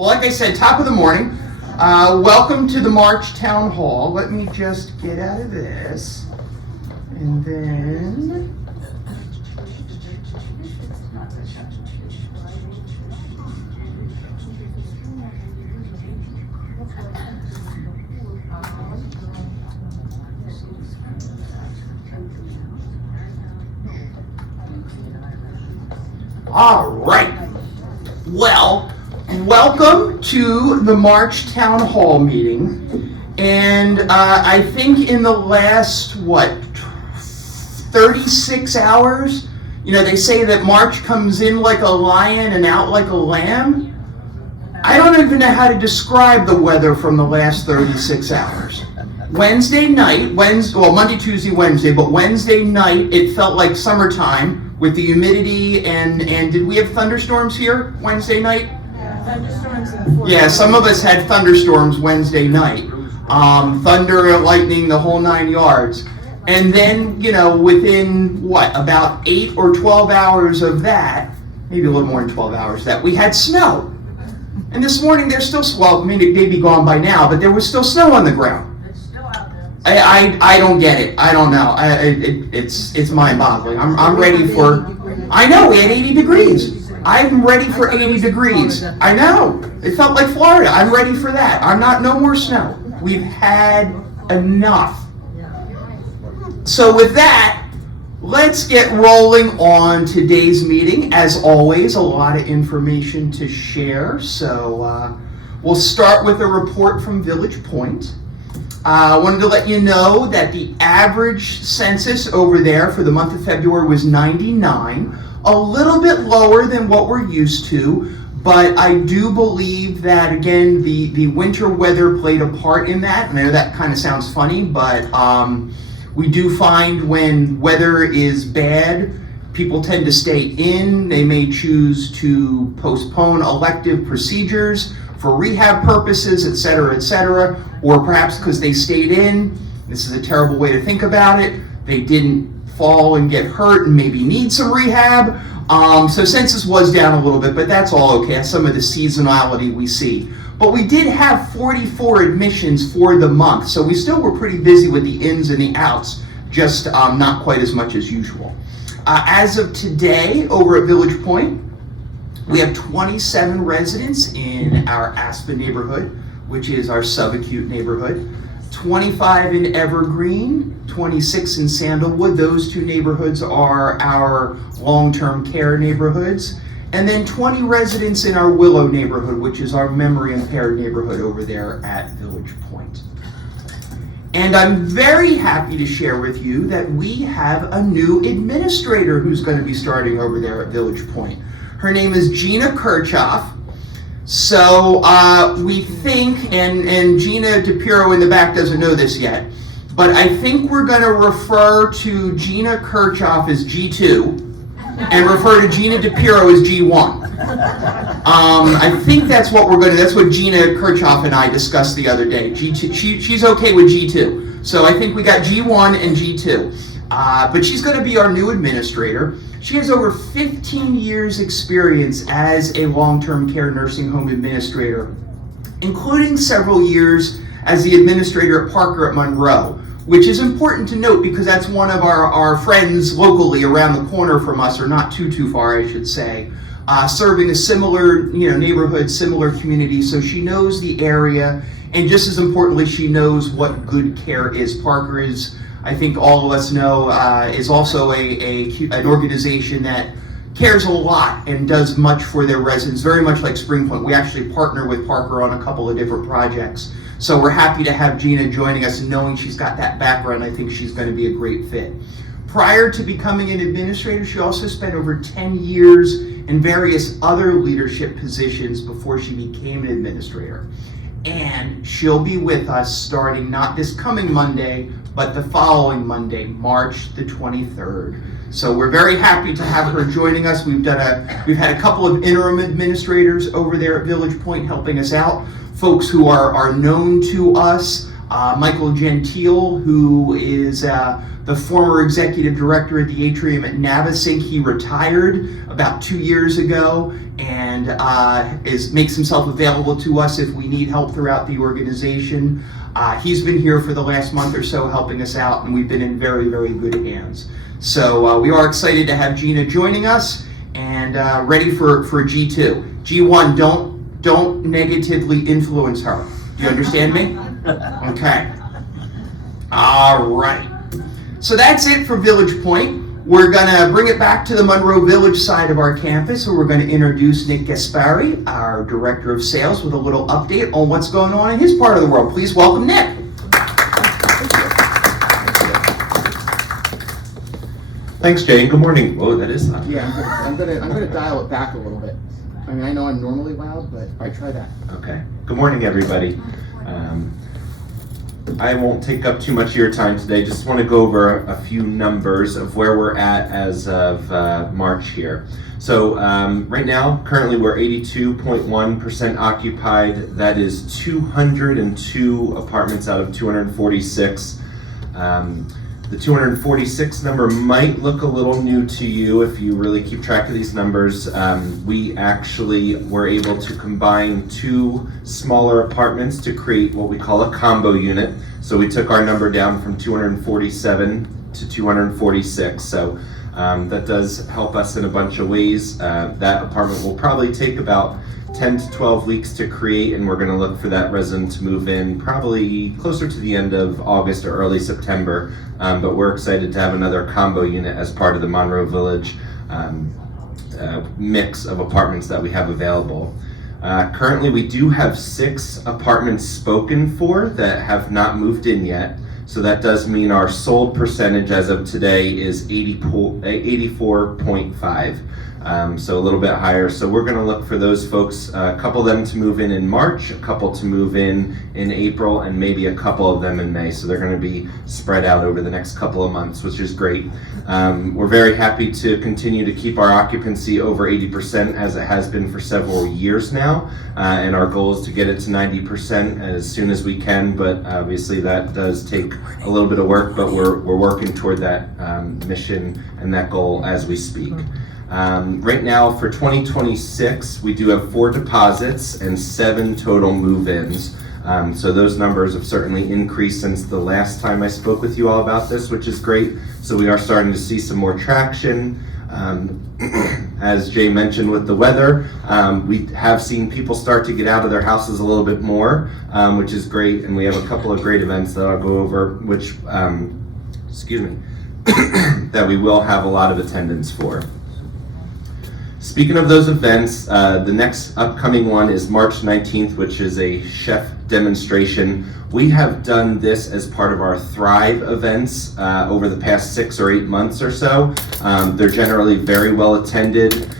Well, like I said, top of the morning. Welcome to the March Town Hall. Let me just get out of this. And then... All right. Well, welcome to the March Town Hall meeting. And I think in the last, 36 hours, they say that March comes in like a lion and out like a lamb. I don't even know how to describe the weather from the last 36 hours. Wednesday night, Monday, Tuesday, Wednesday, but Wednesday night it felt like summertime with the humidity and did we have thunderstorms here Wednesday night? Yeah, thunderstorms in the Yeah, some of us had thunderstorms Wednesday night. Thunder, lightning, the whole 9 yards. And then, within about 8 or 12 hours of that, maybe a little more than 12 hours, that we had snow. And this morning there's still, it may be gone by now, but there was still snow on the ground. It's still out there. I don't get it. I don't know. It's mind-boggling. I'm ready for. I know we had 80 degrees. I'm ready for 80 degrees. I know. It felt like Florida. I'm ready for that. No more snow. We've had enough. So with that, let's get rolling on today's meeting. As always, a lot of information to share. So we'll start with a report from Village Point. I wanted to let you know that the average census over there for the month of February was 99, a little bit lower than what we're used to, but I do believe that, again, the winter weather played a part in that. And I know that kind of sounds funny, but we do find when weather is bad, people tend to stay in. They may choose to postpone elective procedures for rehab purposes, et cetera, or perhaps because they stayed in. This is a terrible way to think about it. They didn't fall and get hurt and maybe need some rehab. So census was down a little bit, but that's all okay. That's some of the seasonality we see. But we did have 44 admissions for the month, so we still were pretty busy with the ins and the outs, just not quite as much as usual. As of today, over at Village Point, we have 27 residents in our Aspen neighborhood, which is our subacute neighborhood, 25 in Evergreen, 26 in Sandalwood. Those two neighborhoods are our long-term care neighborhoods. And then 20 residents in our Willow neighborhood, which is our memory impaired neighborhood over there at Village Point. And I'm very happy to share with you that we have a new administrator who's going to be starting over there at Village Point. Her name is Gina Kirchhoff. So we think, and Gina DePiro in the back doesn't know this yet, but I think we're going to refer to Gina Kirchhoff as G2 and refer to Gina DePiro as G1. I think that's what that's what Gina Kirchhoff and I discussed the other day. G2, she's okay with G2. So I think we got G1 and G2. But she's going to be our new administrator. She has over 15 years experience as a long-term care nursing home administrator, including several years as the administrator at Parker at Monroe, which is important to note because that's one of our friends locally around the corner from us, or not too far, I should say, serving a similar neighborhood, similar community. So she knows the area, and just as importantly, she knows what good care is. Parker is, I think all of us know, is also an organization that cares a lot and does much for their residents, very much like Spring Point. We actually partner with Parker on a couple of different projects. So we're happy to have Gina joining us, and knowing she's got that background, I think she's going to be a great fit. Prior to becoming an administrator, she also spent over 10 years in various other leadership positions before she became an administrator. And she'll be with us starting not this coming Monday, but the following Monday, March the 23rd. So we're very happy to have her joining us. We've had a couple of interim administrators over there at Village Point helping us out, folks who are known to us, Michael Gentile, who is the former executive director at the Atrium at Navesink. He retired about 2 years ago and makes himself available to us if we need help throughout the organization. He's been here for the last month or so helping us out, and we've been in very, very good hands. So we are excited to have Gina joining us and ready for G2. G1, don't negatively influence her. Do you understand me? Okay. All right. So that's it for Village Point. We're gonna bring it back to the Monroe Village side of our campus, and we're gonna introduce Nick Gaspari, our Director of Sales, with a little update on what's going on in his part of the world. Please welcome Nick. Thanks, Jay, and good morning. Whoa, that is loud. Yeah, I'm gonna dial it back a little bit. I mean, I know I'm normally loud, but I try that. Okay. Good morning, everybody. I won't take up too much of your time today. Just want to go over a few numbers of where we're at as of March here. So right now, currently we're 82.1% occupied. That is 202 apartments out of 246. The 246 number might look a little new to you if you really keep track of these numbers. We actually were able to combine 2 smaller apartments to create what we call a combo unit. So we took our number down from 247 to 246. So that does help us in a bunch of ways. That apartment will probably take about 10 to 12 weeks to create, and we're going to look for that resident to move in probably closer to the end of August or early September. But we're excited to have another combo unit as part of the Monroe Village mix of apartments that we have available. Currently, we do have 6 apartments spoken for that have not moved in yet. So that does mean our sold percentage as of today is 84.5. So a little bit higher. So we're going to look for those folks, a couple of them to move in March, a couple to move in April, and maybe a couple of them in May. So they're going to be spread out over the next couple of months, which is great. We're very happy to continue to keep our occupancy over 80% as it has been for several years now. And our goal is to get it to 90% as soon as we can, but obviously that does take a little bit of work, but we're working toward that mission and that goal as we speak. Right now for 2026, we do have 4 deposits and 7 total move-ins. So those numbers have certainly increased since the last time I spoke with you all about this, which is great. So we are starting to see some more traction. As Jay mentioned with the weather, we have seen people start to get out of their houses a little bit more, which is great. And we have a couple of great events that I'll go over, which, that we will have a lot of attendance for. Speaking of those events, the next upcoming one is March 19th, which is a chef demonstration. We have done this as part of our Thrive events over the past 6 or 8 months or so. They're generally very well attended.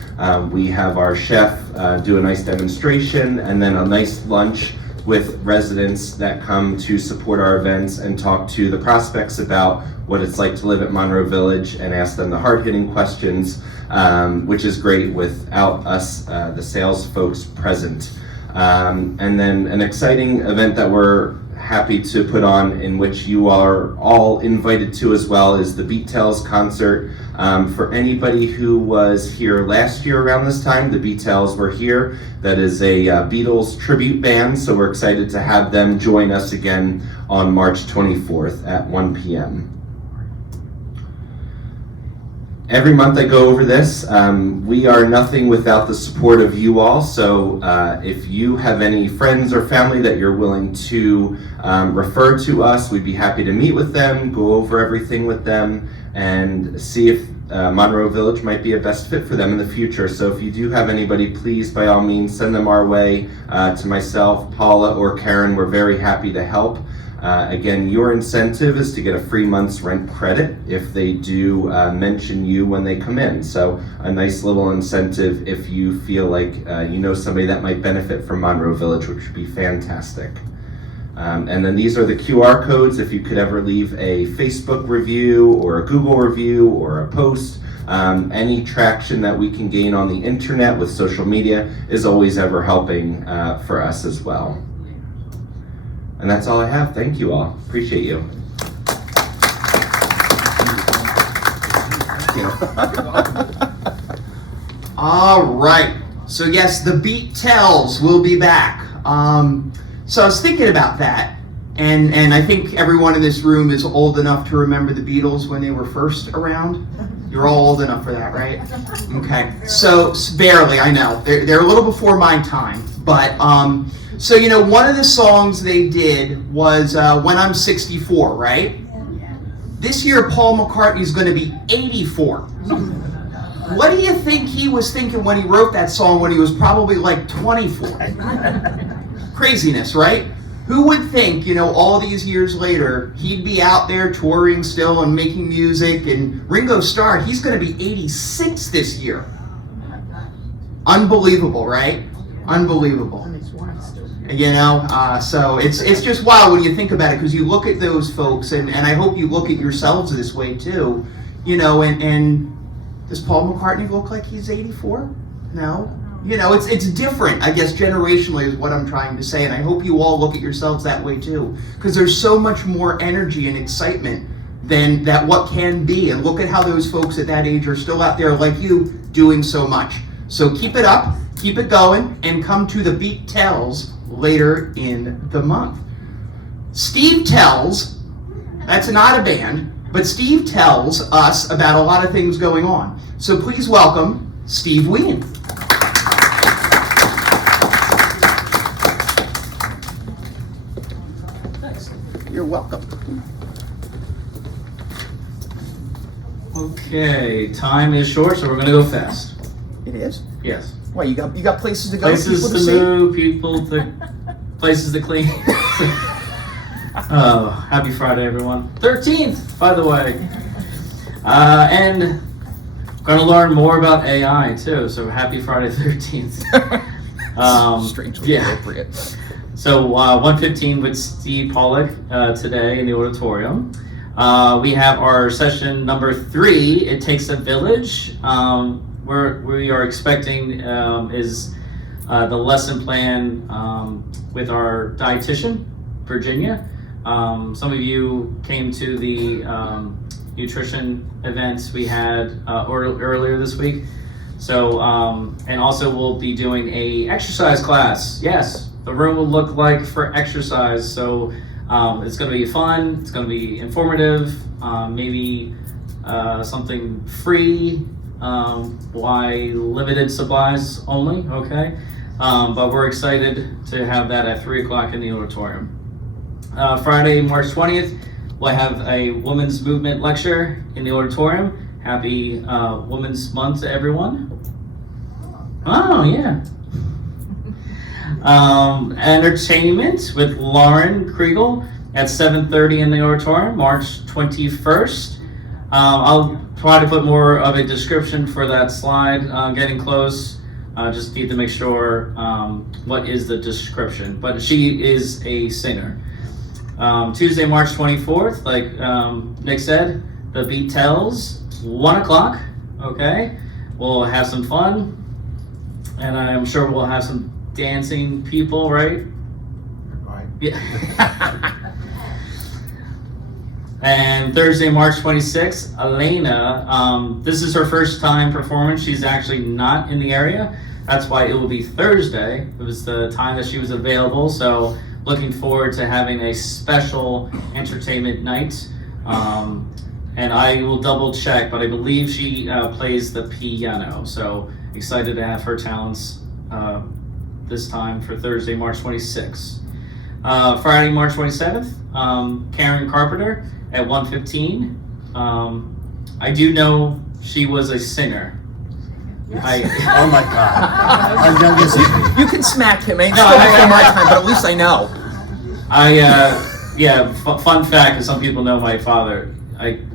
We have our chef do a nice demonstration and then a nice lunch with residents that come to support our events and talk to the prospects about what it's like to live at Monroe Village and ask them the hard-hitting questions, which is great without us, the sales folks present. And then an exciting event that we're happy to put on, in which you are all invited to as well, is the Beat Tales concert. For anybody who was here last year around this time, the Beat Tales were here. That is a Beatles tribute band, so we're excited to have them join us again on March 24th at 1 p.m. Every month I go over this. We are nothing without the support of you all. So if you have any friends or family that you're willing to refer to us, we'd be happy to meet with them, go over everything with them, and see if Monroe Village might be a best fit for them in the future. So if you do have anybody, please, by all means, send them our way to myself, Paula, or Karen. We're very happy to help. Again, your incentive is to get a free month's rent credit if they do mention you when they come in. So a nice little incentive if you feel like you know somebody that might benefit from Monroe Village, which would be fantastic. And then these are the QR codes if you could ever leave a Facebook review or a Google review or a post. Any traction that we can gain on the internet with social media is always ever helping for us as well. And that's all I have. Thank you all. Appreciate you. All right. So yes, the Beat Tells will be back. So I was thinking about that, and I think everyone in this room is old enough to remember the Beatles when they were first around. You're all old enough for that, right? Okay. So barely, I know. They're a little before my time, but so you know, one of the songs they did was "When I'm 64," right? This year, Paul McCartney's going to be 84. What do you think he was thinking when he wrote that song when he was probably like 24? Craziness, right? Who would think, you know, all these years later, he'd be out there touring still and making music, and Ringo Starr, he's going to be 86 this year. Unbelievable, right? Unbelievable. You know, so it's just wild when you think about it, because you look at those folks, and I hope you look at yourselves this way too, you know, and does Paul McCartney look like he's 84? No. You know, it's different, I guess, generationally is what I'm trying to say, and I hope you all look at yourselves that way too, because there's so much more energy and excitement than that what can be, and look at how those folks at that age are still out there like you doing so much. So keep it up, keep it going, and come to the Beat Tells later in the month. Steve Tells, that's not a band, but Steve tells us about a lot of things going on. So please welcome Steve Ween. You're welcome. Okay, time is short, so we're gonna go fast. It is? Yes. Why, you got places to go, Places people to see? move, people to, places to clean. Oh, happy Friday, everyone. 13th, by the way. And gonna learn more about AI too, so happy Friday 13th. Strangely yeah. appropriate. So 1:15 with Steve Pollock today in the auditorium. We have our session number 3, It Takes a Village. We are expecting is the lesson plan with our dietitian, Virginia. Some of you came to the nutrition events we had earlier this week. So, and also we'll be doing a exercise class. Yes, the room will look like for exercise. So it's going to be fun. It's going to be informative. Maybe something free. Why limited supplies only? Okay. But we're excited to have that at 3 o'clock in the auditorium. Friday, March 20th, we'll have a Women's Movement lecture in the auditorium. Happy Women's Month to everyone. Oh, yeah. Entertainment with Lauren Kriegel at 7:30 in the auditorium, March 21st. I'll try to put more of a description for that slide. Getting close. Just need to make sure what is the description. But she is a singer. Tuesday, March 24th, like Nick said, the Beat Tells, 1 o'clock. Okay, we'll have some fun, and I'm sure we'll have some dancing people, right? Right. Yeah. And Thursday, March 26th, Elena, this is her first time performance. She's actually not in the area. That's why it will be Thursday. It was the time that she was available. So looking forward to having a special entertainment night. And I will double check, but I believe she plays the piano. So excited to have her talents this time for Thursday, March 26th. Friday, March 27th, Karen Carpenter at 1:15. I do know she was a singer. Oh my God. Our youngest. You can smack him. Ain't No, still I- before my time, but at least I know. Fun fact, because some people know my father.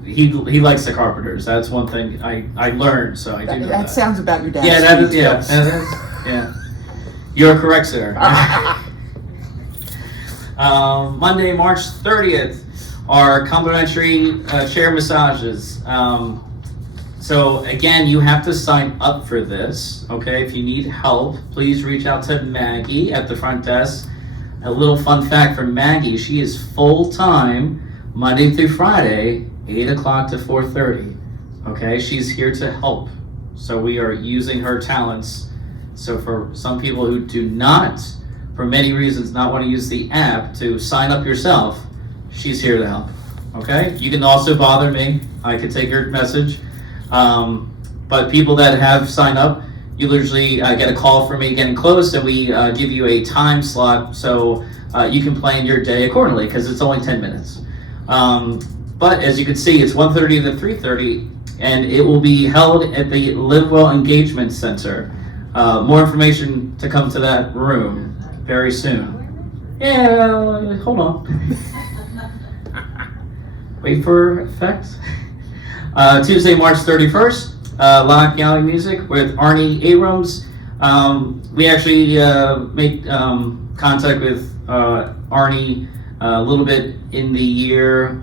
He likes the Carpenters. That's one thing I learned. So I do know That sounds about your dad's Yeah, that is. sweet Yeah, tips. that is, yeah. You're correct, sir. Monday, March 30th, are complimentary chair massages. So again, you have to sign up for this. Okay, if you need help, please reach out to Maggie at the front desk. a little fun fact for Maggie, she is full-time Monday through Friday, 8 o'clock to 4:30. Okay, she's here to help. So we are using her talents. So for some people who do not, for many reasons, not want to use the app to sign up yourself, she's here to help. Okay, you can also bother me. I could take your message. But people that have signed up, you usually get a call from me getting close, and we give you a time slot so you can plan your day accordingly, because it's only 10 minutes. But as you can see, it's 1:30 to 3:30, and it will be held at the LiveWell Engagement Center. More information to come to that room very soon. Yeah, hold on. Wait for effect. Tuesday, March 31st, live piano music with Arnie Abrams. We actually made contact with Arnie a little bit in the year.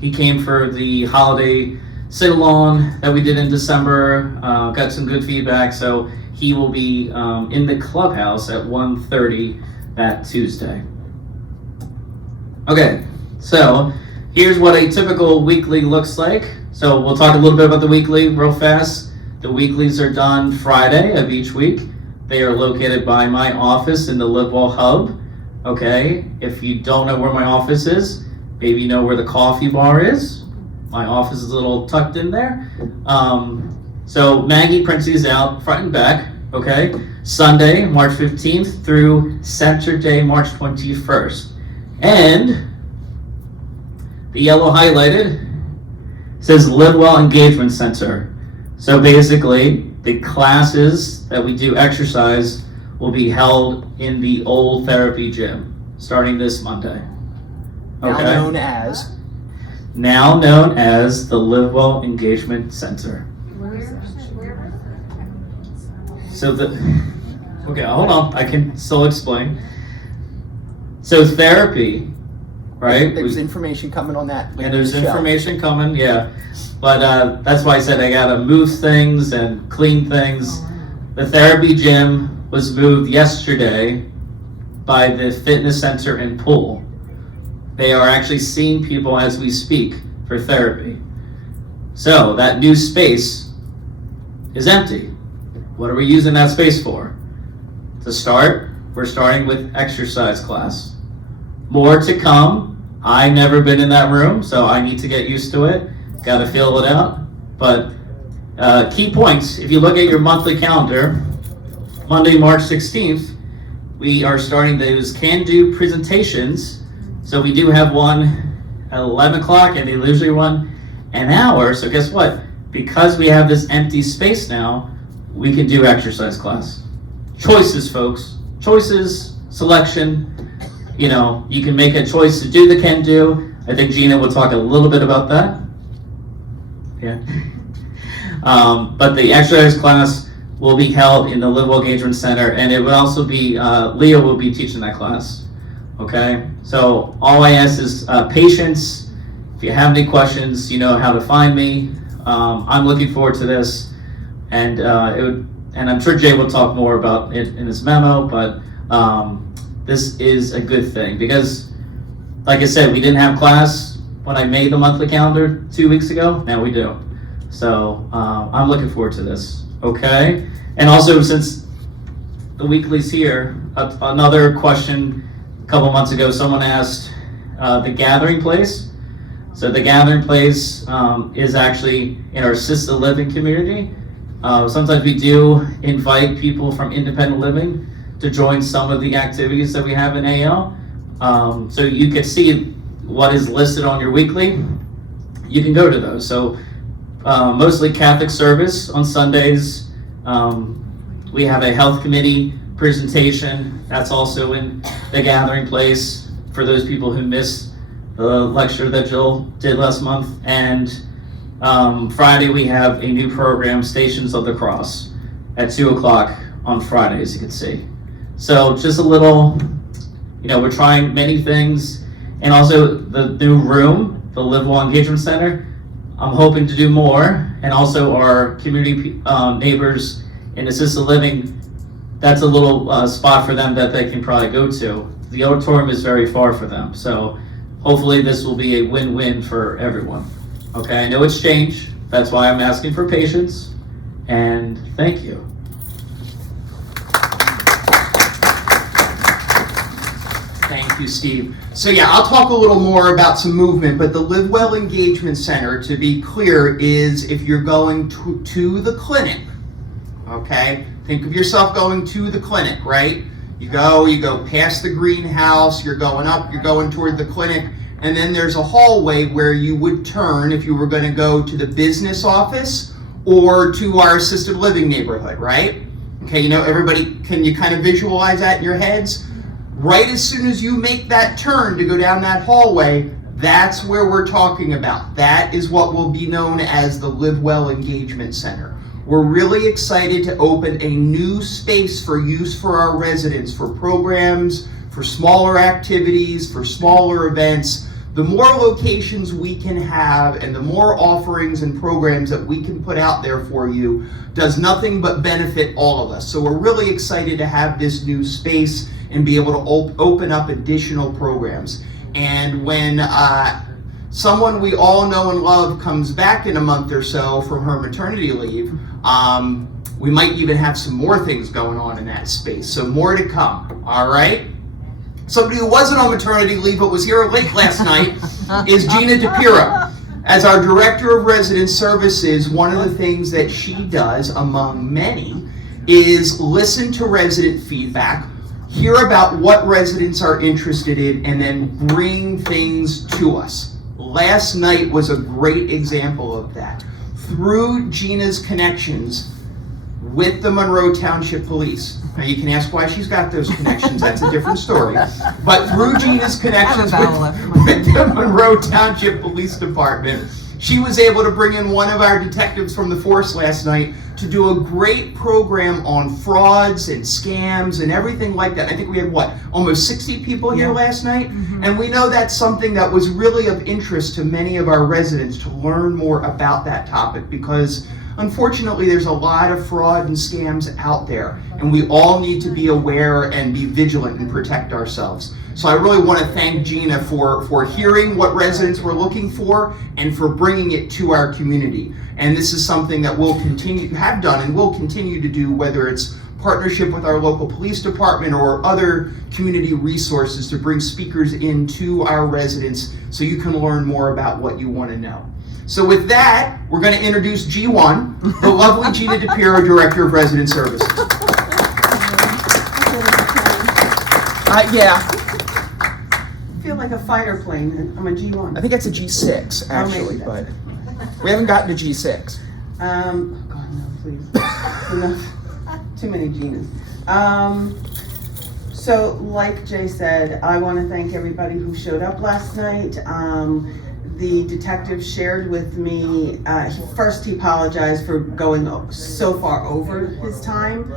He came for the holiday sing-along that we did in December, got some good feedback, so he will be in the clubhouse at 1:30 that Tuesday. Okay, so here's what a typical weekly looks like. So we'll talk a little bit about the weekly real fast. The weeklies are done Friday of each week. They are located by my office in the LiveWell Hub. Okay, if you don't know where my office is, maybe you know where the coffee bar is. My office is a little tucked in there. So Maggie prints these out front and back, okay? Sunday, March 15th through Saturday, March 21st. And the yellow highlighted says LiveWell Engagement Center. So basically, the classes that we do exercise will be held in the old therapy gym starting this Monday. Now Okay? known as The LiveWell Engagement Center. So okay, hold on, I can still explain. So therapy, right? There's information coming on that. later And there's in the show. information coming, yeah. But that's why I said I gotta move things and clean things. The therapy gym was moved yesterday by the fitness center and pool. They are actually seeing people as we speak for therapy. So that new space is empty. What are we using that space for? To start, we're starting with exercise class. More to come. I've never been in that room, so I need to get used to it. Got to feel it out. But key points, if you look at your monthly calendar, Monday, March 16th, we are starting those can-do presentations. So we do have one at 11 o'clock, and they usually run an hour. So guess what? Because we have this empty space now, we can do exercise class. Choices, folks. Choices, selection. You know, you can make a choice to do the can-do. I think Gina will talk a little bit about that. Yeah. But the exercise class will be held in the LiveWell Engagement Center, and it will also be, Leo will be teaching that class. Okay? So all I ask is patience. If you have any questions, you know how to find me. I'm looking forward to this, and and I'm sure Jay will talk more about it in his memo, but this is a good thing because, like I said, we didn't have class when I made the monthly calendar 2 weeks ago. Now we do. So I'm looking forward to this. Okay? And also, since the weekly's here, another question a couple months ago, someone asked the gathering place. So the gathering place is actually in our assisted living community. Sometimes we do invite people from independent living to join some of the activities that we have in AL. So you can see what is listed on your weekly. You can go to those. So mostly Catholic service on Sundays. We have a health committee presentation. That's also in the gathering place for those people who missed the lecture that Jill did last month. And Friday we have a new program, Stations of the Cross, at 2 o'clock on Friday, as you can see. So just a little, you know, we're trying many things. And also the new room, the LiveWell Engagement Center, I'm hoping to do more. And also our community neighbors in assisted living, that's a little spot for them that they can probably go to. the auditorium is very far for them. So hopefully this will be a win-win for everyone. Okay, I know it's changed. That's why I'm asking for patience, and thank you. Thank you, Steve. So yeah, I'll talk a little more about some movement, but the Live Well Engagement Center, to be clear, is if you're going to the clinic, okay? Think of yourself going to the clinic, right? You go past the greenhouse, you're going up, you're going toward the clinic, and then there's a hallway where you would turn if you were going to go to the business office or to our assisted living neighborhood, right? Okay, you know, everybody, can you kind of visualize that in your heads? Right as soon as you make that turn to go down that hallway, that's where we're talking about. That is what will be known as the Live Well Engagement Center. We're really excited to open a new space for use for our residents, for programs, for smaller activities, for smaller events. The more locations we can have and the more offerings and programs that we can put out there for you does nothing but benefit all of us. So we're really excited to have this new space and be able to open up additional programs. And when someone we all know and love comes back in a month or so from her maternity leave, we might even have some more things going on in that space. So more to come, all right? Somebody who wasn't on maternity leave but was here late last night is Gina DePiro. As our Director of Resident Services, one of the things that she does, among many, is listen to resident feedback, hear about what residents are interested in, and then bring things to us. Last night was a great example of that. Through Gina's connections with the Monroe Township Police. Now you can ask why she's got those connections, that's a different story. But through Gina's connections with the Monroe Township Police Department, she was able to bring in one of our detectives from the force last night to do a great program on frauds and scams and everything like that. I think we had, almost 60 people here last night? And we know that's something that was really of interest to many of our residents to learn more about that topic, because unfortunately there's a lot of fraud and scams out there, and we all need to be aware and be vigilant and protect ourselves. So I really want to thank Gina for hearing what residents were looking for and for bringing it to our community. And this is something that we'll have done and will continue to do, whether it's partnership with our local police department or other community resources to bring speakers into our residents so you can learn more about what you want to know. So with that, we're going to introduce G1, the lovely Gina DePiro, Director of Resident Services. Yeah, I feel like a fighter plane. I'm a G1. I think that's a G6 actually, maybe but we haven't gotten to G6. God no, please. Enough. Too many Ginas. So like Jay said, I want to thank everybody who showed up last night. The detective shared with me, he apologized for going so far over his time,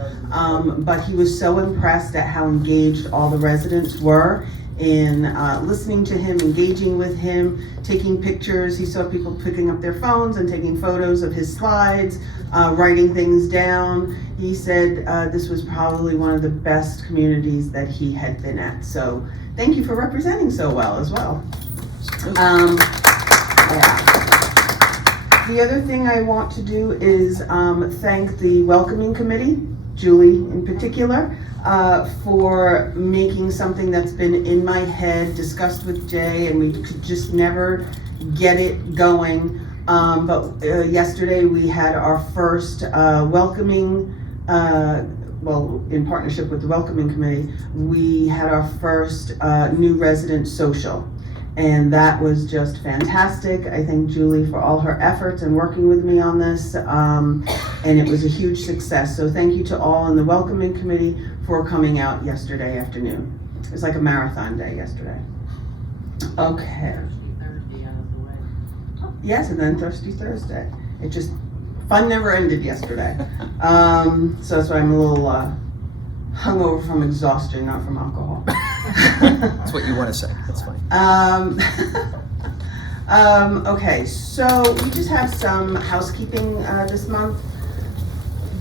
but he was so impressed at how engaged all the residents were in listening to him, engaging with him, taking pictures. He saw people picking up their phones and taking photos of his slides, writing things down. He said this was probably one of the best communities that he had been at. So thank you for representing so well as well. The other thing I want to do is thank the welcoming committee, Julie in particular, for making something that's been in my head, discussed with Jay, and we could just never get it going. But yesterday we had our first welcoming, in partnership with the welcoming committee, we had our first new resident social. And that was just fantastic. I thank Julie for all her efforts and working with me on this. And it was a huge success. So thank you to all in the welcoming committee for coming out yesterday afternoon. It was like a marathon day yesterday. Okay. Yes, and then Thirsty Thursday. It just, fun never ended yesterday. So that's why I'm a little hungover from exhaustion, not from alcohol. That's what you want to say. That's fine. Okay, so we just have some housekeeping this month.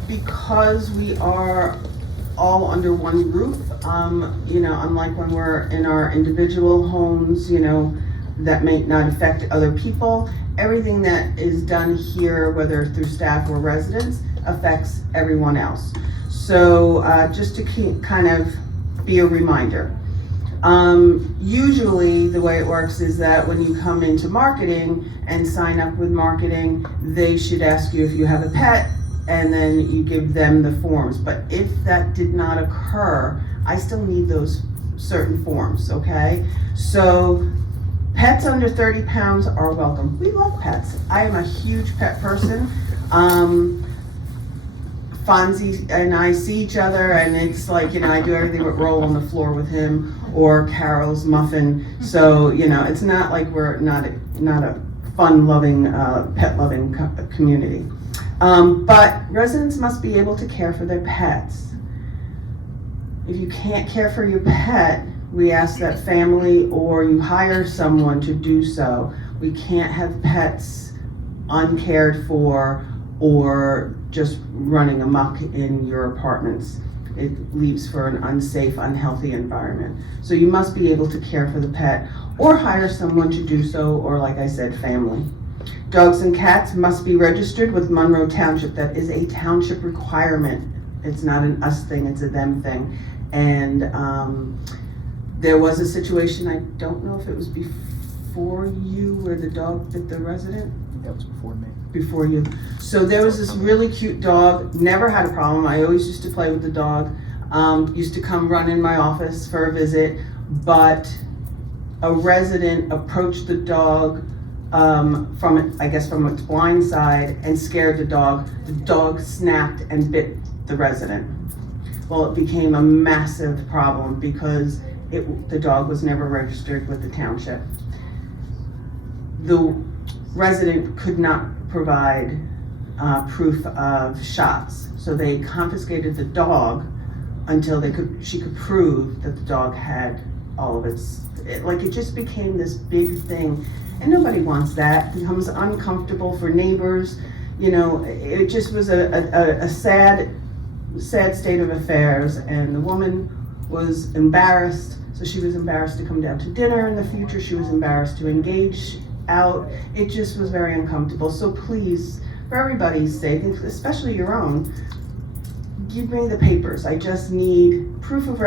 Because we are all under one roof. You know, unlike when we're in our individual homes, you know, that may not affect other people. Everything that is done here, whether through staff or residents, affects everyone else. So just to kind of be a reminder. Usually the way it works is that when you come into marketing and sign up with marketing, they should ask you if you have a pet, and then you give them the forms. But if that did not occur, I still need those certain forms, okay? So pets under 30 pounds are welcome. We love pets. I am a huge pet person. Fonzie and I see each other, and it's like, you know, I do everything but roll on the floor with him, or Carol's muffin. So, you know, it's not like we're not a fun-loving, pet-loving community. But residents must be able to care for their pets. If you can't care for your pet, we ask that family or you hire someone to do so. We can't have pets uncared for or just running amok in your apartments. It leaves for an unsafe, unhealthy environment. So you must be able to care for the pet or hire someone to do so, or like I said, family. Dogs and cats must be registered with Monroe Township. That is a township requirement. It's not an us thing, it's a them thing. And there was a situation, I don't know if it was before you, where the dog bit the resident? That was before me. Before you. So there was this really cute dog, never had a problem. I always used to play with the dog. Used to come run in my office for a visit, but a resident approached the dog from its blind side and scared the dog. The dog snapped and bit the resident. Well, it became a massive problem because the dog was never registered with the township. The resident could not provide proof of shots, so they confiscated the dog until she could prove that the dog had all of it just became this big thing, and nobody wants that. It becomes uncomfortable for neighbors. You know, it just was a sad state of affairs, and the woman was embarrassed. So she was embarrassed to come down to dinner in the future. She was embarrassed to engage out. It just was very uncomfortable. So please, for everybody's sake, especially your own, give me the papers. I just need proof of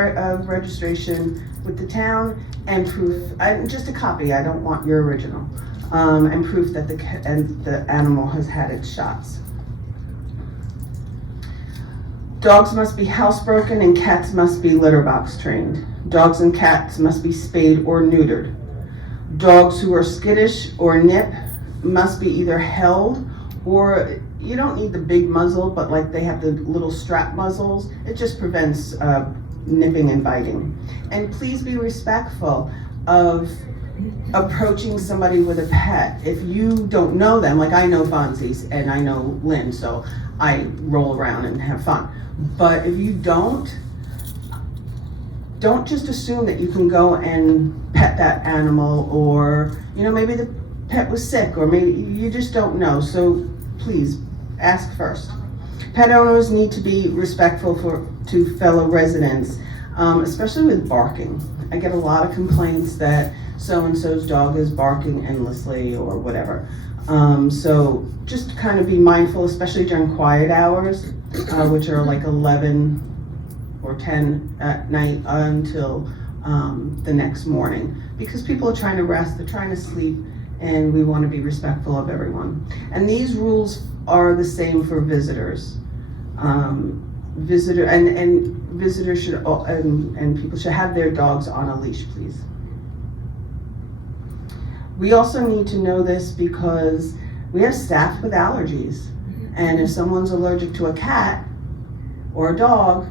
registration with the town and proof, just a copy. I don't want your original. And proof that the animal has had its shots. Dogs must be housebroken and cats must be litter box trained. Dogs and cats must be spayed or neutered. Dogs who are skittish or nip must be either held, or you don't need the big muzzle, but like they have the little strap muzzles. It just prevents nipping and biting. And please be respectful of approaching somebody with a pet. If you don't know them, like I know Fonzie's and I know Lynn, so I roll around and have fun. But if you don't just assume that you can go and pet that animal, or, you know, maybe the pet was sick, or maybe you just don't know. So please ask first. Pet owners need to be respectful to fellow residents, especially with barking. I get a lot of complaints that so-and-so's dog is barking endlessly or whatever. So just kind of be mindful, especially during quiet hours, which are like 11 or 10 at night until the next morning, because people are trying to rest, they're trying to sleep, and we want to be respectful of everyone. And these rules are the same for visitors. Visitors should, and people should have their dogs on a leash, please. We also need to know this because we have staff with allergies, and if someone's allergic to a cat or a dog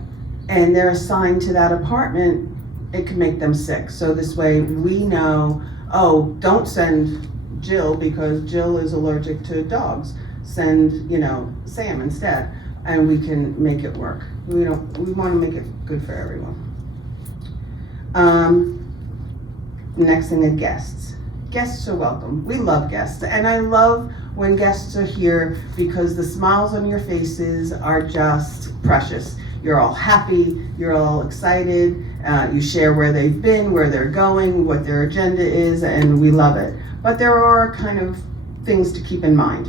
and they're assigned to that apartment, it can make them sick. So this way we know, oh, don't send Jill because Jill is allergic to dogs. Send, you know, Sam instead, and we can make it work. We want to make it good for everyone. Next thing is guests. Guests are welcome. We love guests, and I love when guests are here because the smiles on your faces are just precious. you're all happy, you're all excited, you share where they've been, where they're going, what their agenda is, and we love it. But there are kind of things to keep in mind.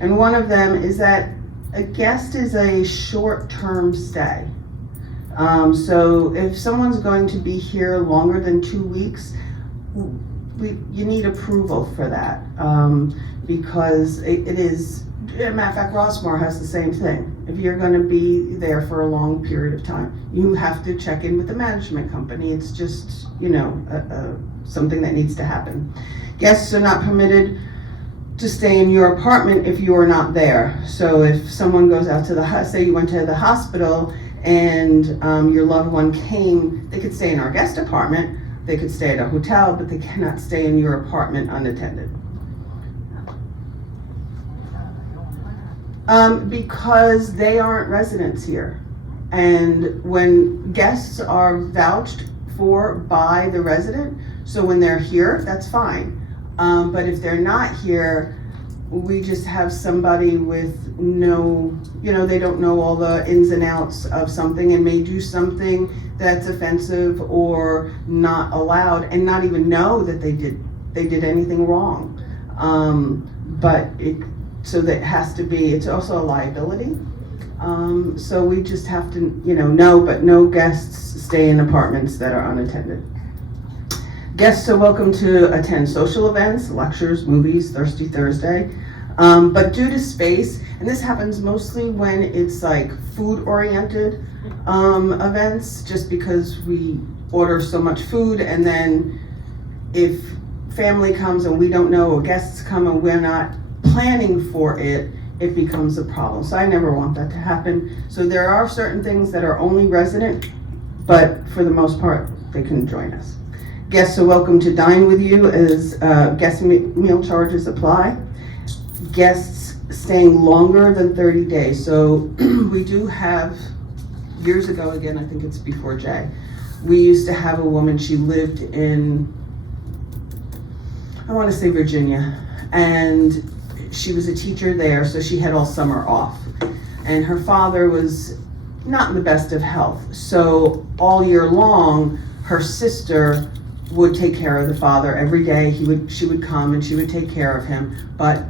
And one of them is that a guest is a short-term stay. So if someone's going to be here longer than 2 weeks, you need approval for that, because it is, as a matter of fact, Rossmore has the same thing. If you're going to be there for a long period of time, you have to check in with the management company. It's just, something that needs to happen. Guests are not permitted to stay in your apartment if you are not there. So if someone goes out to say you went to the hospital and your loved one came, they could stay in our guest apartment, they could stay at a hotel, but they cannot stay in your apartment unattended. Because they aren't residents here. And when guests are vouched for by the resident, so when they're here, that's fine. But if they're not here, we just have somebody with no, they don't know all the ins and outs of something and may do something that's offensive or not allowed and not even know that they did anything wrong. So that has to be, it's also a liability. So we just have to, know, but no guests stay in apartments that are unattended. Guests are welcome to attend social events, lectures, movies, Thirsty Thursday. But due to space, and this happens mostly when it's like food-oriented events, just because we order so much food, and then if family comes and we don't know, or guests come and we're not planning for it, it becomes a problem. So I never want that to happen. So there are certain things that are only resident, but for the most part, they can join us. Guests are welcome to dine with you as guest meal charges apply. Guests staying longer than 30 days. So we do have, years ago, again, I think it's before Jay, we used to have a woman, she lived in, I want to say Virginia, and she was a teacher there, so she had all summer off. And her father was not in the best of health. So all year long, her sister would take care of the father every day. She would come and she would take care of him. But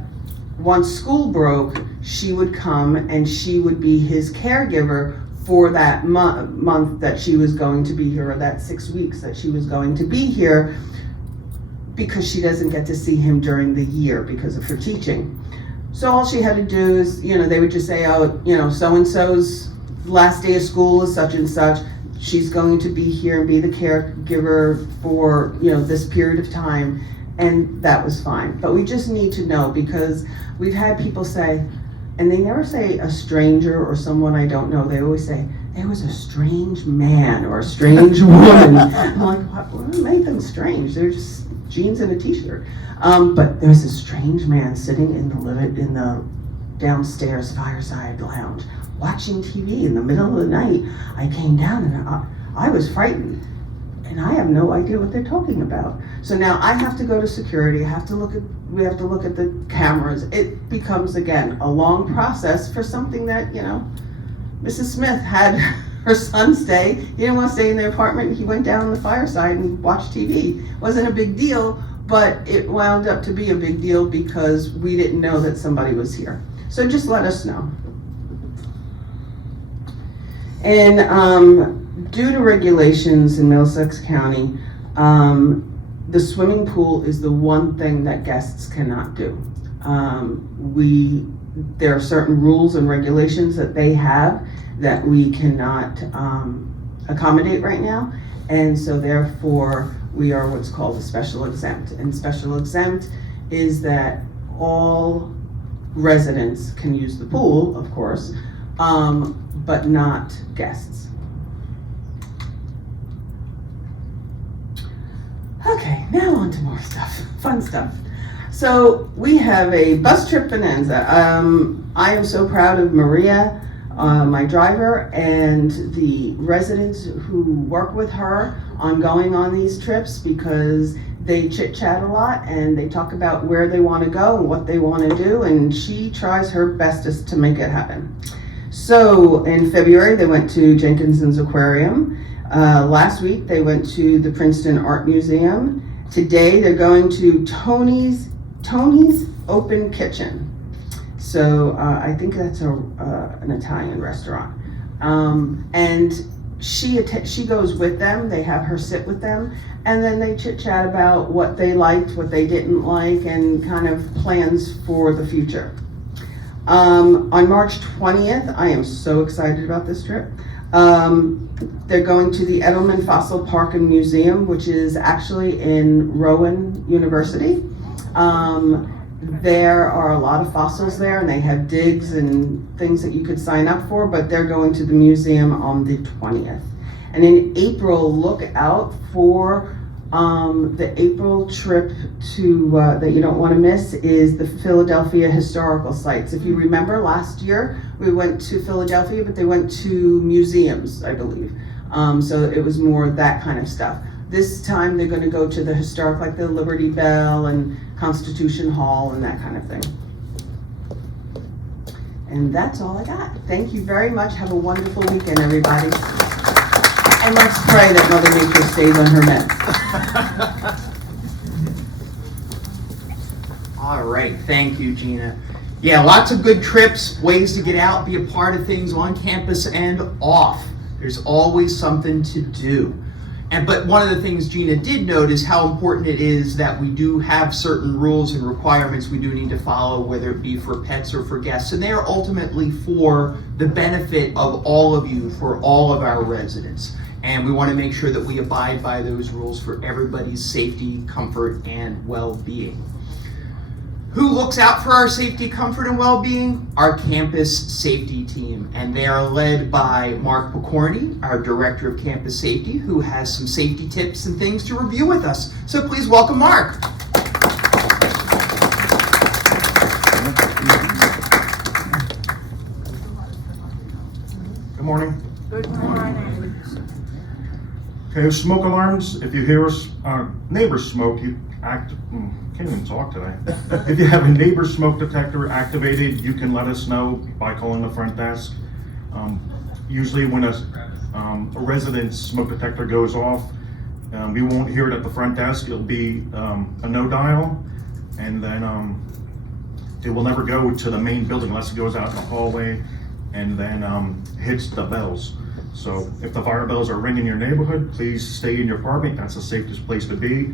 once school broke, she would come and she would be his caregiver for that month that she was going to be here, or that 6 weeks that she was going to be here, because she doesn't get to see him during the year because of her teaching. So all she had to do is, they would just say, so-and-so's last day of school is such and such. She's going to be here and be the caregiver for, this period of time. And that was fine. But we just need to know, because we've had people say, and they never say a stranger or someone I don't know. They always say, it was a strange man or a strange woman. I'm like, what made them strange? They're just jeans and a t-shirt. But there's a strange man sitting in the downstairs fireside lounge watching TV in the middle of the night. I came down and I was frightened, and I have no idea what they're talking about. So now I have to go to security. We have to look at the cameras. It becomes, again, a long process for something that, Mrs. Smith had her son stay. He didn't want to stay in the apartment. He went down on the fireside and watched TV. Wasn't a big deal, but it wound up to be a big deal because we didn't know that somebody was here. So just let us know. And due to regulations in Middlesex County, the swimming pool is the one thing that guests cannot do. There are certain rules and regulations that they have that we cannot accommodate right now, and so therefore we are what's called a special exempt. And special exempt is that all residents can use the pool, of course, but not guests. Okay, now on to more stuff, fun stuff. So we have a bus trip bonanza. I am so proud of Maria, my driver, and the residents who work with her on going on these trips, because they chit chat a lot and they talk about where they want to go and what they want to do, and she tries her bestest to make it happen. So in February, they went to Jenkinson's Aquarium. Last week, they went to the Princeton Art Museum. Today, they're going to Tony's Open Kitchen. So I think that's an Italian restaurant. And she goes with them. They have her sit with them, and then they chit chat about what they liked, what they didn't like, and kind of plans for the future. On March 20th, I am so excited about this trip. They're going to the Edelman Fossil Park and Museum, which is actually in Rowan University. There are a lot of fossils there, and they have digs and things that you could sign up for, but they're going to the museum on the 20th. And in April, look out for the April trip to that you don't want to miss is the Philadelphia Historical Sites. If you remember last year, we went to Philadelphia, but they went to museums, I believe. So it was more that kind of stuff. This time they're going to go to the historic, like the Liberty Bell and Constitution Hall and that kind of thing. And that's all I got. Thank you very much. Have a wonderful weekend, everybody. And let's pray that Mother Nature stays on her meds. All right, thank you, Gina. Yeah, lots of good trips, ways to get out, be a part of things on campus and off. There's always something to do. But one of the things Gina did note is how important it is that we do have certain rules and requirements we do need to follow, whether it be for pets or for guests. And they are ultimately for the benefit of all of you, for all of our residents. And we want to make sure that we abide by those rules for everybody's safety, comfort, and well-being. Who looks out for our safety, comfort, and well-being? Our campus safety team. And they are led by Mark Picorni, our Director of Campus Safety, who has some safety tips and things to review with us. So please welcome Mark. Good morning. Good morning. Okay, smoke alarms. If you hear neighbors smoke, you can't even talk today. If you have a neighbor smoke detector activated, you can let us know by calling the front desk. Usually when a resident's smoke detector goes off, we won't hear it at the front desk. It'll be a no dial, and then it will never go to the main building unless it goes out in the hallway and then hits the bells. So if the fire bells are ringing in your neighborhood, please stay in your apartment. That's the safest place to be.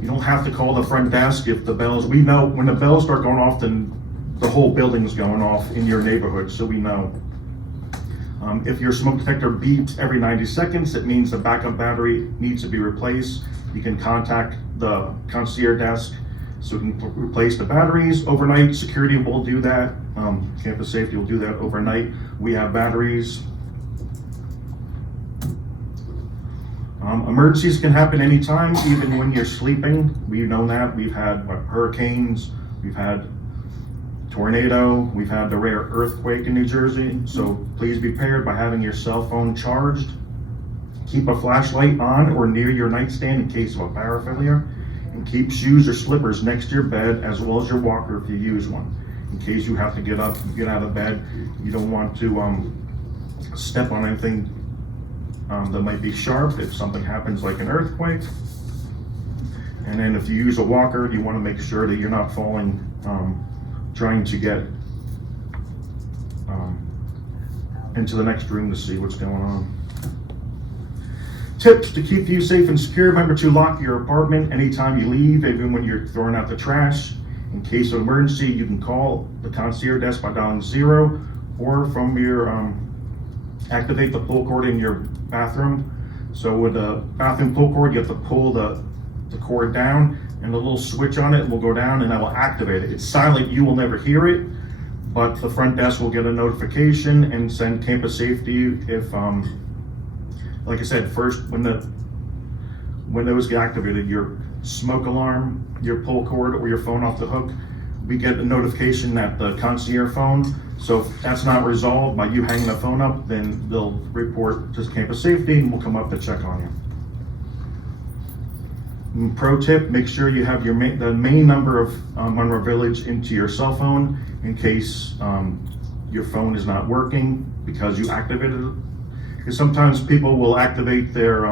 You don't have to call the front desk if the bells, we know when the bells start going off, then the whole building's going off in your neighborhood, so we know. If your smoke detector beeps every 90 seconds, it means the backup battery needs to be replaced. You can contact the concierge desk so we can replace the batteries. Overnight, security will do that. Campus safety will do that overnight. We have batteries. Emergencies can happen anytime, even when you're sleeping. We know that. We've had hurricanes, we've had tornado, we've had the rare earthquake in New Jersey. So please be prepared by having your cell phone charged. Keep a flashlight on or near your nightstand in case of a power failure. And keep shoes or slippers next to your bed as well as your walker if you use one. In case you have to get up, get out of bed, you don't want to step on anything that might be sharp if something happens like an earthquake. And then if you use a walker, you want to make sure that you're not falling, trying to get into the next room to see what's going on. Tips to keep you safe and secure. Remember to lock your apartment anytime you leave, even when you're throwing out the trash. In case of emergency, you can call the concierge desk by dialing 0 or from your activate the pull cord in your bathroom. So with the bathroom pull cord, you have to pull the cord down and the little switch on it will go down and that will activate it. It's silent, you will never hear it, but the front desk will get a notification and send campus safety if, like I said, first when those get activated, your smoke alarm, your pull cord or your phone off the hook, we get a notification that the concierge phone. So if that's not resolved by you hanging the phone up, then they'll report to campus safety and we'll come up to check on you. And pro tip, make sure you have your the main number of Monroe Village into your cell phone in case your phone is not working because you activated it. Because sometimes people will activate their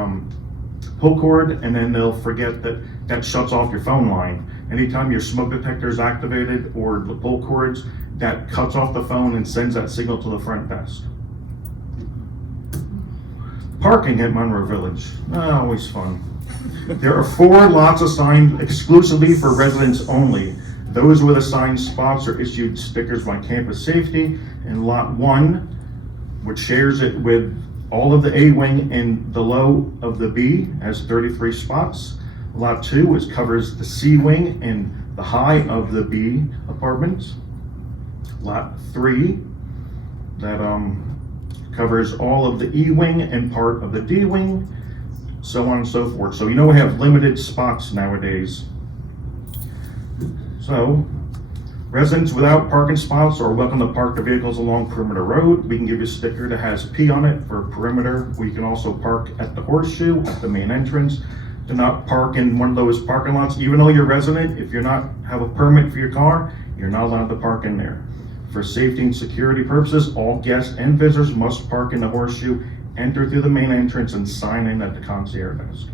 pull cord and then they'll forget that shuts off your phone line. Anytime your smoke detector is activated or the pull cords, that cuts off the phone and sends that signal to the front desk. Parking at Monroe Village, always fun. There are 4 lots assigned exclusively for residents only. Those with assigned spots are issued stickers by Campus Safety, and Lot 1, which shares it with all of the A wing and the low of the B, has 33 spots. Lot 2, which covers the C wing and the high of the B apartments. Lot 3, that covers all of the E wing and part of the D wing, so on and so forth. So we have limited spots nowadays. So residents without parking spots are welcome to park their vehicles along Perimeter Road. We can give you a sticker that has P on it for perimeter. We can also park at the Horseshoe, at the main entrance. Do not park in one of those parking lots. Even though you're a resident, if you're not have a permit for your car, you're not allowed to park in there. For safety and security purposes, all guests and visitors must park in the Horseshoe, enter through the main entrance, and sign in at the concierge desk.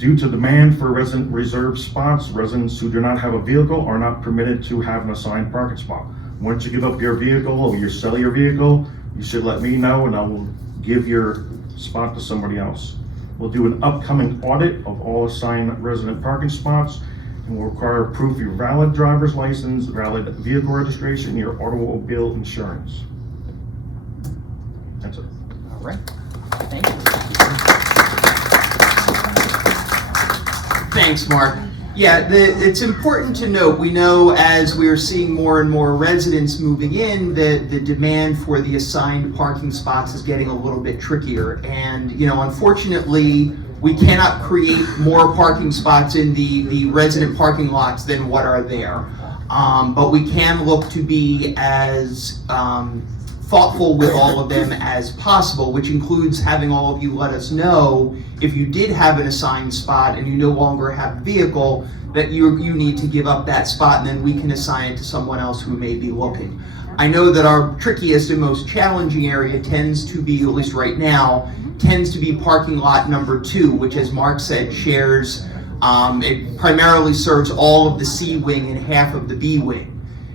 Due to demand for resident reserved spots, residents who do not have a vehicle are not permitted to have an assigned parking spot. Once you give up your vehicle or you sell your vehicle, you should let me know and I will give your spot to somebody else. We'll do an upcoming audit of all assigned resident parking spots and will require proof of your valid driver's license, valid vehicle registration, and your automobile insurance. That's it. All right. Thank you. Thanks, Mark. Yeah, it's important to note, we know as we're seeing more and more residents moving in, that the demand for the assigned parking spots is getting a little bit trickier. And, unfortunately, we cannot create more parking spots in the resident parking lots than what are there. But we can look to be as thoughtful with all of them as possible, which includes having all of you let us know if you did have an assigned spot and you no longer have a vehicle, that you need to give up that spot, and then we can assign it to someone else who may be looking. I know that our trickiest and most challenging area tends to be, at least right now, tends to be parking lot number 2, which, as Mark said, shares, it primarily serves all of the C wing and half of the B wing.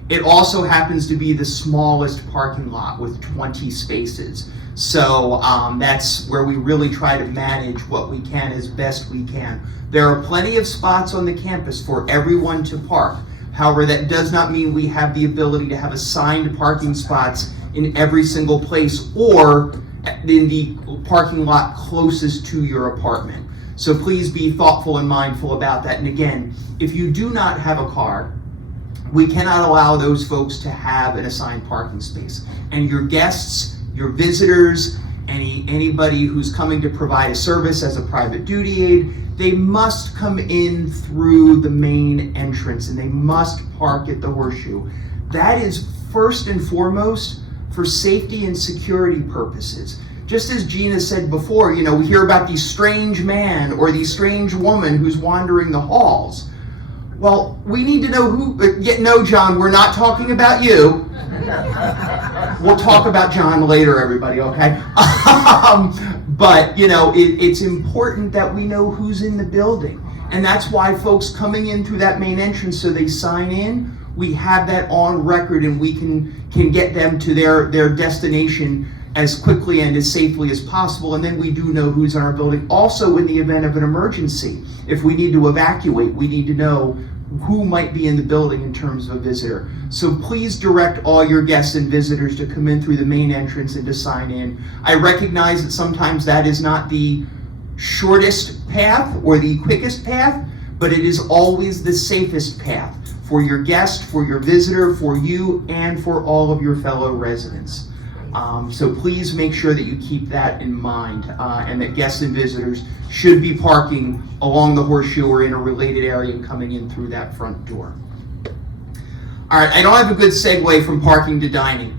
It also happens to be the smallest parking lot with 20 spaces. So that's where we really try to manage what we can as best we can. There are plenty of spots on the campus for everyone to park. However, that does not mean we have the ability to have assigned parking spots in every single place or in the parking lot closest to your apartment. So please be thoughtful and mindful about that. And again, if you do not have a car, we cannot allow those folks to have an assigned parking space. And your guests, your visitors, anybody who's coming to provide a service as a private duty aid, they must come in through the main entrance and they must park at the Horseshoe. That is first and foremost for safety and security purposes. Just as Gina said before, we hear about the strange man or the strange woman who's wandering the halls. Well, we need to know no, John, we're not talking about you. We'll talk about John later, everybody, okay? But, it's important that we know who's in the building. And that's why folks coming in through that main entrance, so they sign in, we have that on record and we can get them to their destination as quickly and as safely as possible. And then we do know who's in our building. Also, in the event of an emergency, if we need to evacuate, we need to know who might be in the building in terms of a visitor. So please direct all your guests and visitors to come in through the main entrance and to sign in. I recognize that sometimes that is not the shortest path or the quickest path, but it is always the safest path for your guest, for your visitor, for you, and for all of your fellow residents. So please make sure that you keep that in mind, and that guests and visitors should be parking along the Horseshoe or in a related area and coming in through that front door. All right, I don't have a good segue from parking to dining.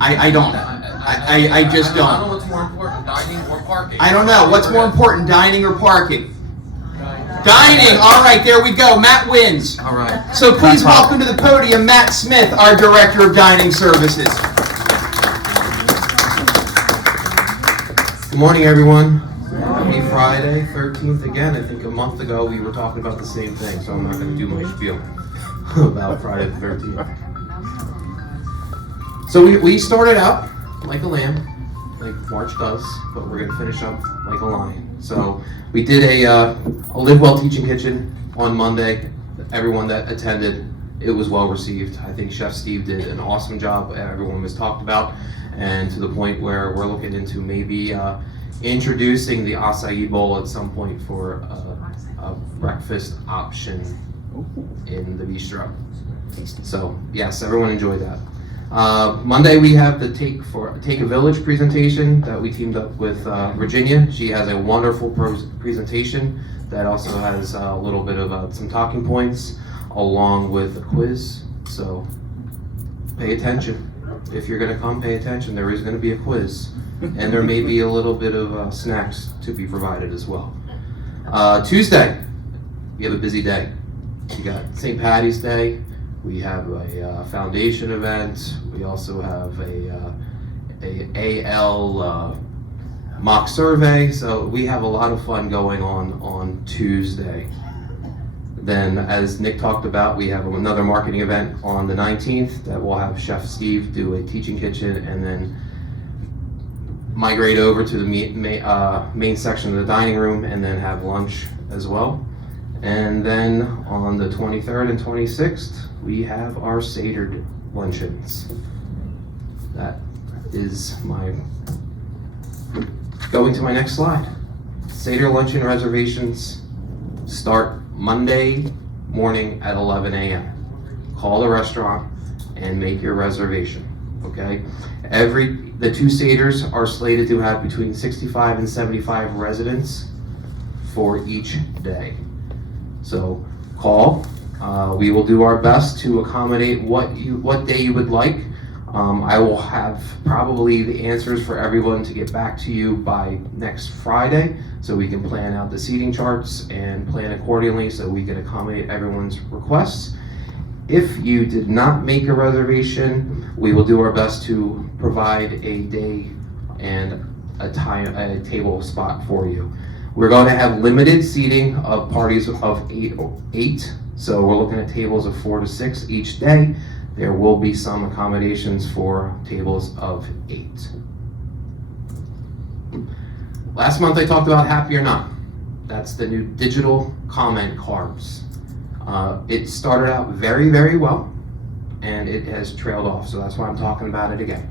I don't. I just don't. I don't know what's more important, dining or parking. I don't know. What's more important, dining or parking? Dining, all right, there we go. Matt wins. All right. So please welcome to the podium Matt Smith, our Director of Dining Services. Good morning, everyone. Happy Friday, 13th again. I think a month ago we were talking about the same thing, so I'm not going to do my spiel about Friday the 13th. So we started out like a lamb, like March does, but we're going to finish up like a lion. So we did a Live Well Teaching Kitchen on Monday. Everyone that attended, it was well received. I think Chef Steve did an awesome job. Everyone was talked about, and to the point where we're looking into maybe introducing the acai bowl at some point for a breakfast option in the bistro. So yes, everyone enjoyed that. Monday we have the Take a Village presentation that we teamed up with Virginia. She has a wonderful presentation that also has a little bit of some talking points along with a quiz. So pay attention. If you're going to come, pay attention. There is going to be a quiz, and there may be a little bit of snacks to be provided as well. Tuesday, we have a busy day. We got St. Patty's Day. We have a foundation event. We also have a AL mock survey. So we have a lot of fun going on Tuesday. Then, as Nick talked about, we have another marketing event on the 19th that will have Chef Steve do a teaching kitchen and then migrate over to the main section of the dining room and then have lunch as well. And then on the 23rd and 26th, we have our Seder luncheons. That is going to my next slide. Seder luncheon reservations start Monday morning at 11 a.m. Call the restaurant and make your reservation, okay? The two Seders are slated to have between 65 and 75 residents for each day. So call. We will do our best to accommodate what day you would like. I will have probably the answers for everyone to get back to you by next Friday, so we can plan out the seating charts and plan accordingly so we can accommodate everyone's requests. If you did not make a reservation, we will do our best to provide a day and a table spot for you. We're going to have limited seating of parties of eight. So we're looking at tables of 4 to 6 each day. There will be some accommodations for tables of 8. Last month I talked about Happy or Not. That's the new digital comment cards. It started out very, very well, and it has trailed off. So that's why I'm talking about it again.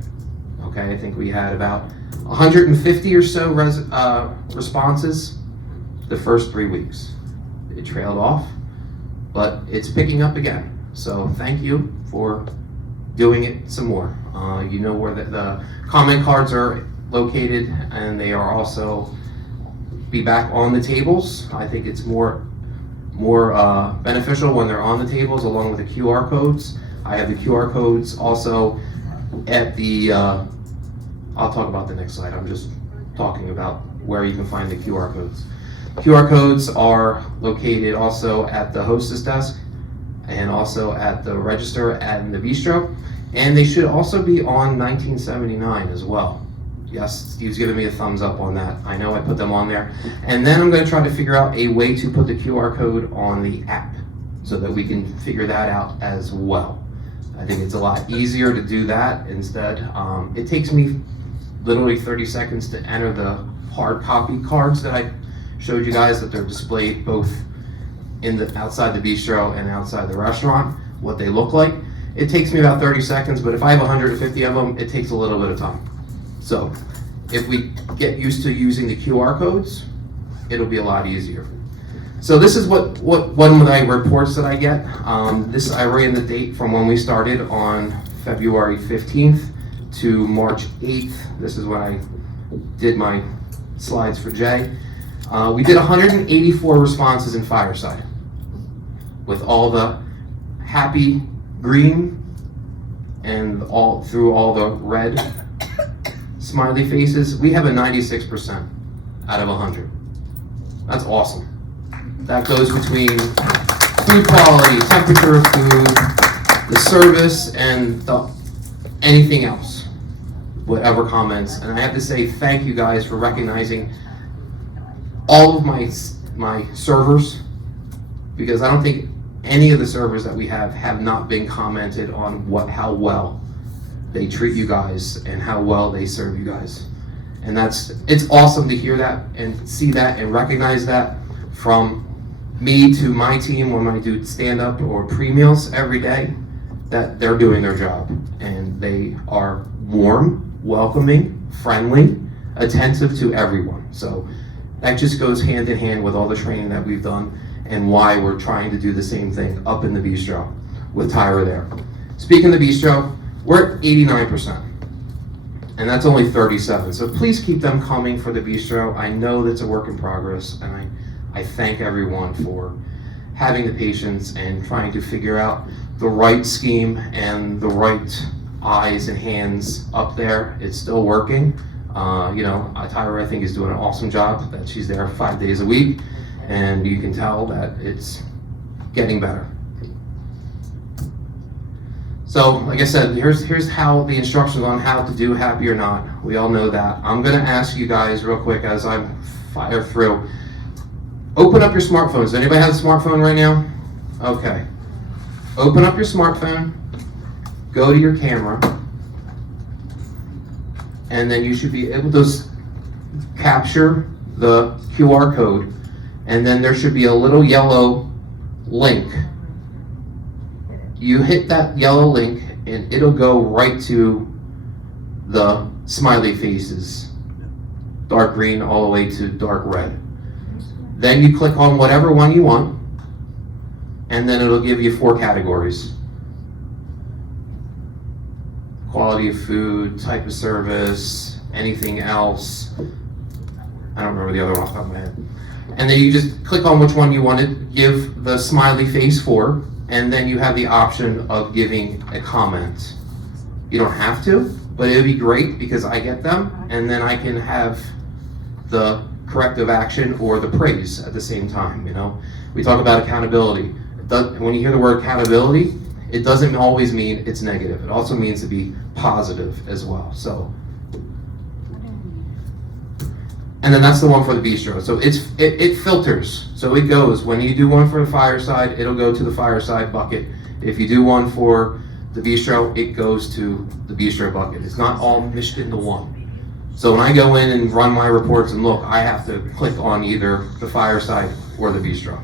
Okay, I think we had about 150 or so responses the first 3 weeks. It trailed off, but it's picking up again. So thank you for doing it some more. You know where the comment cards are located, and they are also be back on the tables. I think it's more beneficial when they're on the tables along with the QR codes. I have the QR codes also at the, I'll talk about the next slide. I'm just talking about where you can find the QR codes. QR codes are located also at the hostess desk and also at the register and the bistro, and they should also be on 1979 as well. Yes, Steve's giving me a thumbs up on that. I know I put them on there. And then I'm going to try to figure out a way to put the QR code on the app so that we can figure that out as well. I think it's a lot easier to do that instead. It takes me literally 30 seconds to enter the hard copy cards that I showed you guys, that they're displayed both in the outside the bistro and outside the restaurant, what they look like. It takes me about 30 seconds, but if I have 150 of them, it takes a little bit of time. So if we get used to using the QR codes, it'll be a lot easier. So this is what one of my reports that I get. I ran the date from when we started on February 15th to March 8th. This is when I did my slides for Jay. We did 184 responses in Fireside with all the happy green and all through all the red smiley faces. We have a 96% out of 100. That's awesome. that goes between food quality, temperature of food, the service, and anything else, whatever comments. And I have to say thank you guys for recognizing all of my servers, because I don't think any of the servers that we have not been commented on how well they treat you guys and how well they serve you guys. And it's awesome to hear that and see that and recognize that from me to my team when I do stand-up or pre-meals every day, that they're doing their job. And they are warm, welcoming, friendly, attentive to everyone. So that just goes hand in hand with all the training that we've done and why we're trying to do the same thing up in the bistro with Tyra there. Speaking of the bistro, we're at 89%. And that's only 37. So please keep them coming for the bistro. I know that's a work in progress, and I thank everyone for having the patience and trying to figure out the right scheme and the right eyes and hands up there. It's still working. Tyra, I think, is doing an awesome job, that she's there 5 days a week, and you can tell that it's getting better. So, like I said, here's how the instructions on how to do Happy or Not. We all know that. I'm gonna ask you guys real quick as I fire through. Open up your smartphones. Does anybody have a smartphone right now? Okay. Open up your smartphone, go to your camera, and then you should be able to capture the QR code, and then there should be a little yellow link. You hit that yellow link and it'll go right to the smiley faces, dark green all the way to dark red. Then you click on whatever one you want, and then it'll give you 4 categories. Quality of food, type of service, anything else. I don't remember the other one off the top of my head. And then you just click on which one you want to give the smiley face for, and then you have the option of giving a comment. You don't have to, but it would be great because I get them, and then I can have the corrective action or the praise at the same time. We talk about accountability. When you hear the word accountability, it doesn't always mean it's negative. It also means to be positive as well. So, and then that's the one for the bistro. So it filters. So it goes, when you do one for the fireside, it'll go to the fireside bucket. If you do one for the bistro, it goes to the bistro bucket. It's not all mixed into one. So when I go in and run my reports and look, I have to click on either the fireside or the bistro.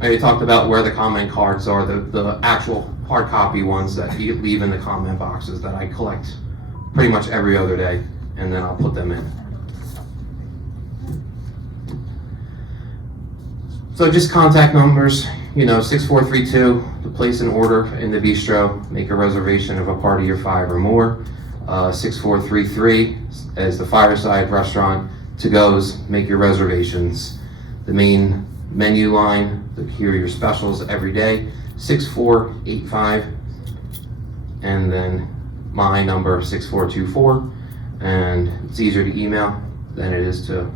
I already talked about where the comment cards are, the actual hard copy ones that you leave in the comment boxes that I collect pretty much every other day, and then I'll put them in. So just contact numbers, 6432 to place an order in the bistro, make a reservation of a party of 5 or more. 6433 as the fireside restaurant, to goes, make your reservations. The main menu line, to hear your specials every day, 6485, and then my number 6424, and it's easier to email than it is to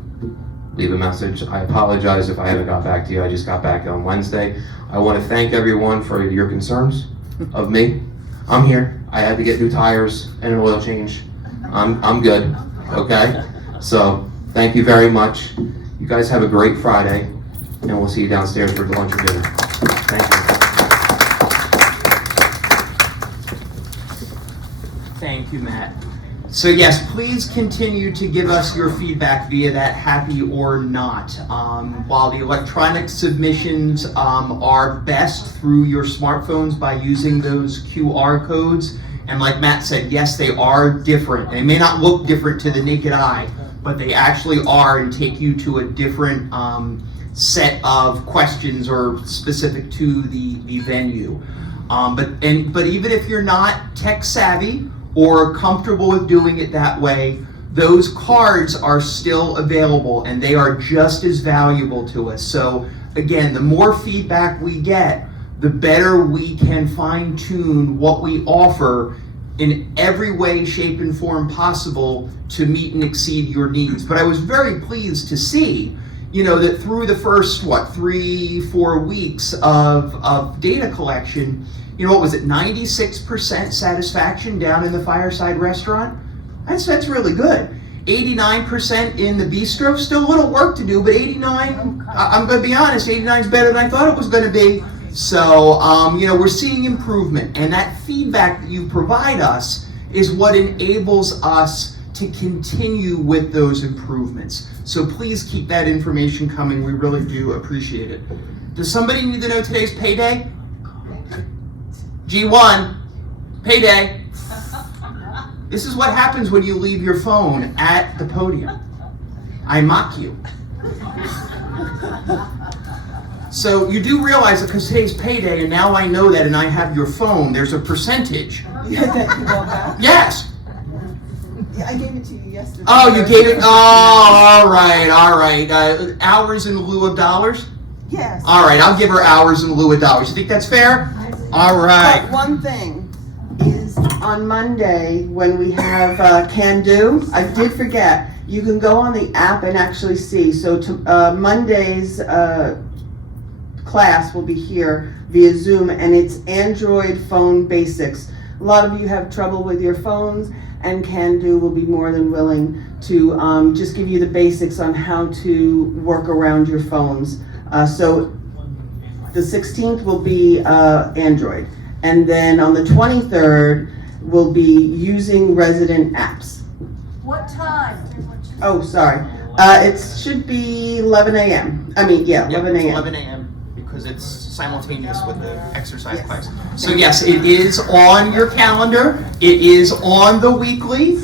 leave a message. I apologize if I haven't got back to you. I just got back on Wednesday. I want to thank everyone for your concerns of me. I'm here. I had to get new tires and an oil change. I'm good, okay? So thank you very much. You guys have a great Friday, and we'll see you downstairs for lunch or dinner. Thank you. Thank you, Matt. So yes, please continue to give us your feedback via that Happy or Not. While the electronic submissions are best through your smartphones by using those QR codes, and like Matt said, yes, they are different. They may not look different to the naked eye, but they actually are, and take you to a different set of questions or specific to the venue. But even if you're not tech savvy or comfortable with doing it that way, those cards are still available and they are just as valuable to us. So again, the more feedback we get, the better we can fine tune what we offer in every way, shape, and form possible to meet and exceed your needs. But I was very pleased to see, that through the first, 3-4 weeks of data collection, what was it, 96% satisfaction down in the Fireside Restaurant? That's really good. 89% in the bistro, still a little work to do, but 89, I'm gonna be honest, 89 is better than I thought it was gonna be. So, we're seeing improvement, and that feedback that you provide us is what enables us to continue with those improvements. So please keep that information coming, we really do appreciate it. Does somebody need to know today's payday? G1, payday. This is what happens when you leave your phone at the podium. I mock you. So you do realize that because today's payday, and now I know that, and I have your phone, there's a percentage. Yes. Yeah, I gave it to you yesterday. Oh, you gave it? Oh, all right. Hours in lieu of dollars? Yes. All right, I'll give her hours in lieu of dollars. You think that's fair? All right. But one thing is, on Monday, when we have Can Do, I did forget, you can go on the app and actually see. So Monday's class will be here via Zoom, and it's Android phone basics. A lot of you have trouble with your phones, and Can Do will be more than willing to just give you the basics on how to work around your phones. So the 16th will be Android, and then on the 23rd we'll be using resident apps. What time? Oh, sorry. It should be 11 a.m. 11 a.m. 11 a.m. because it's simultaneous with the exercise Yes. class. So yes, it is on your calendar. It is on the weekly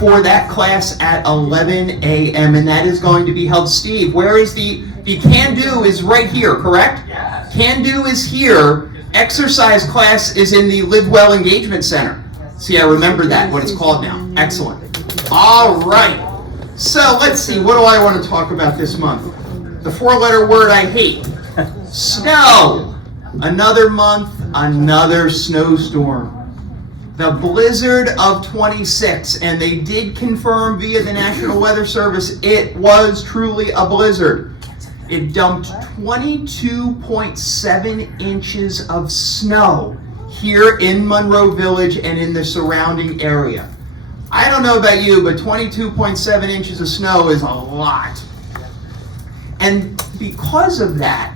for that class at 11 a.m. and that is going to be held. Steve, where is the Can Do is right here, correct? Yes. Can Do is here. Exercise class is in the Live Well Engagement Center. See, I remember that, what it's called now. Excellent. All right. So let's see, what do I want to talk about this month? The 4-letter word I hate. Snow. Another month, another snowstorm. The blizzard of 26, and they did confirm via the National Weather Service it was truly a blizzard. It dumped 22.7 inches of snow here in Monroe Village and in the surrounding area. I don't know about you, but 22.7 inches of snow is a lot. And because of that,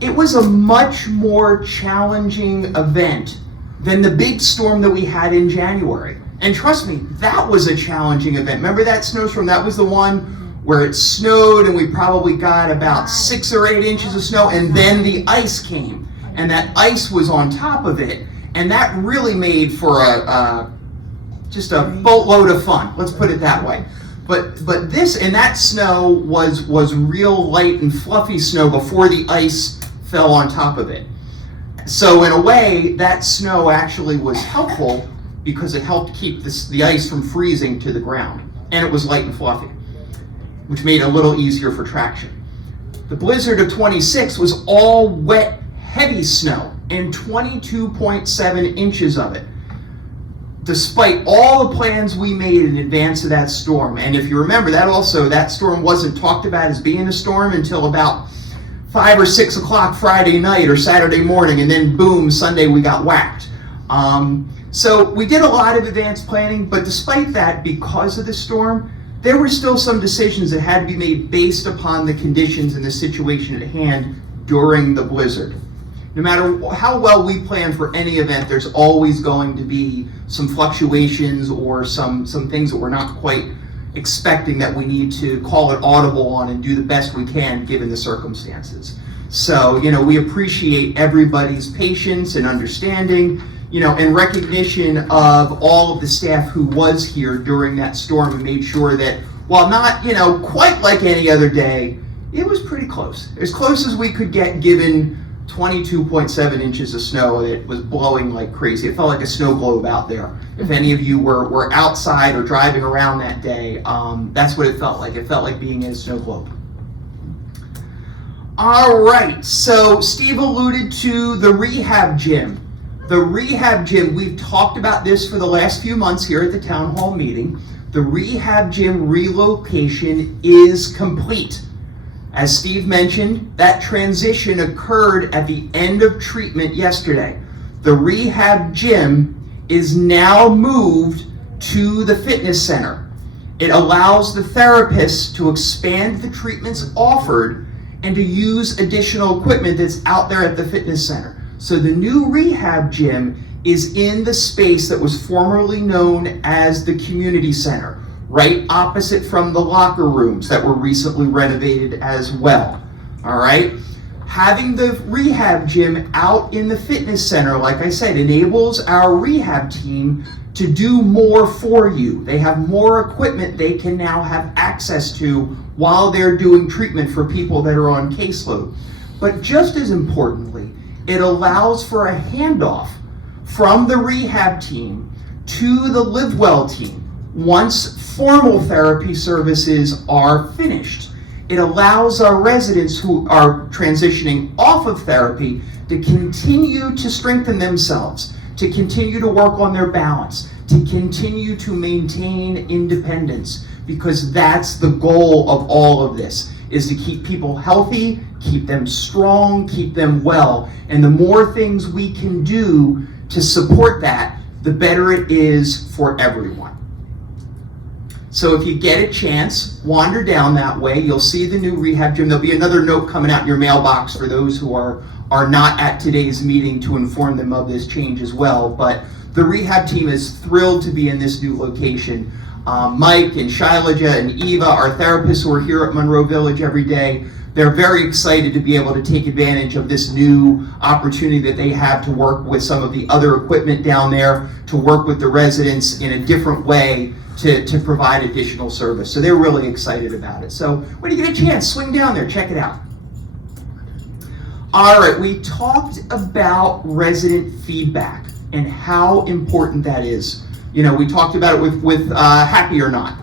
it was a much more challenging event than the big storm that we had in January. And trust me, that was a challenging event. Remember that snowstorm? That was the one where it snowed and we probably got about 6 or 8 inches of snow, and then the ice came. And that ice was on top of it. And that really made for just a boatload of fun. Let's put it that way. But this and that snow was real light and fluffy snow before the ice fell on top of it. So in a way, that snow actually was helpful because it helped keep the ice from freezing to the ground. And it was light and fluffy, which made it a little easier for traction. The blizzard of 26 was all wet, heavy snow, and 22.7 inches of it. Despite all the plans we made in advance of that storm, and if you remember, that storm wasn't talked about as being a storm until about 5 or 6 o'clock Friday night or Saturday morning, and then boom, Sunday we got whacked. So we did a lot of advanced planning, but despite that, because of the storm, there were still some decisions that had to be made based upon the conditions and the situation at hand during the blizzard. No matter how well we plan for any event, there's always going to be some fluctuations or some things that we're not quite expecting that we need to call it audible on and do the best we can given the circumstances. So, we appreciate everybody's patience and understanding, and recognition of all of the staff who was here during that storm and made sure that while not, quite like any other day, it was pretty close. As close as we could get given 22.7 inches of snow that was blowing like crazy. It felt like a snow globe out there. If any of you were outside or driving around that day, that's what it felt like. It felt like being in a snow globe. All right, so Steve alluded to the rehab gym. The rehab gym, we've talked about this for the last few months here at the town hall meeting. The rehab gym relocation is complete. As Steve mentioned, that transition occurred at the end of treatment yesterday. The rehab gym is now moved to the fitness center. It allows the therapists to expand the treatments offered and to use additional equipment that's out there at the fitness center. So the new rehab gym is in the space that was formerly known as the community center, right opposite from the locker rooms that were recently renovated as well. All right? Having the rehab gym out in the fitness center, like I said, enables our rehab team to do more for you. They have more equipment they can now have access to while they're doing treatment for people that are on caseload. But just as importantly, it allows for a handoff from the rehab team to the LiveWell team once formal therapy services are finished. It allows our residents who are transitioning off of therapy to continue to strengthen themselves, to continue to work on their balance, to continue to maintain independence, because that's the goal of all of this, is to keep people healthy, keep them strong, keep them well. And the more things we can do to support that, the better it is for everyone. So if you get a chance, wander down that way. You'll see the new rehab gym. There'll be another note coming out in your mailbox for those who are not at today's meeting to inform them of this change as well. But the rehab team is thrilled to be in this new location. Mike and Shailaja and Eva, our therapists who are here at Monroe Village every day, they're very excited to be able to take advantage of this new opportunity that they have to work with some of the other equipment down there, to work with the residents in a different way to provide additional service. So they're really excited about it. So when you get a chance, swing down there, check it out. All right, we talked about resident feedback and how important that is. You know, we talked about it with Happy or Not.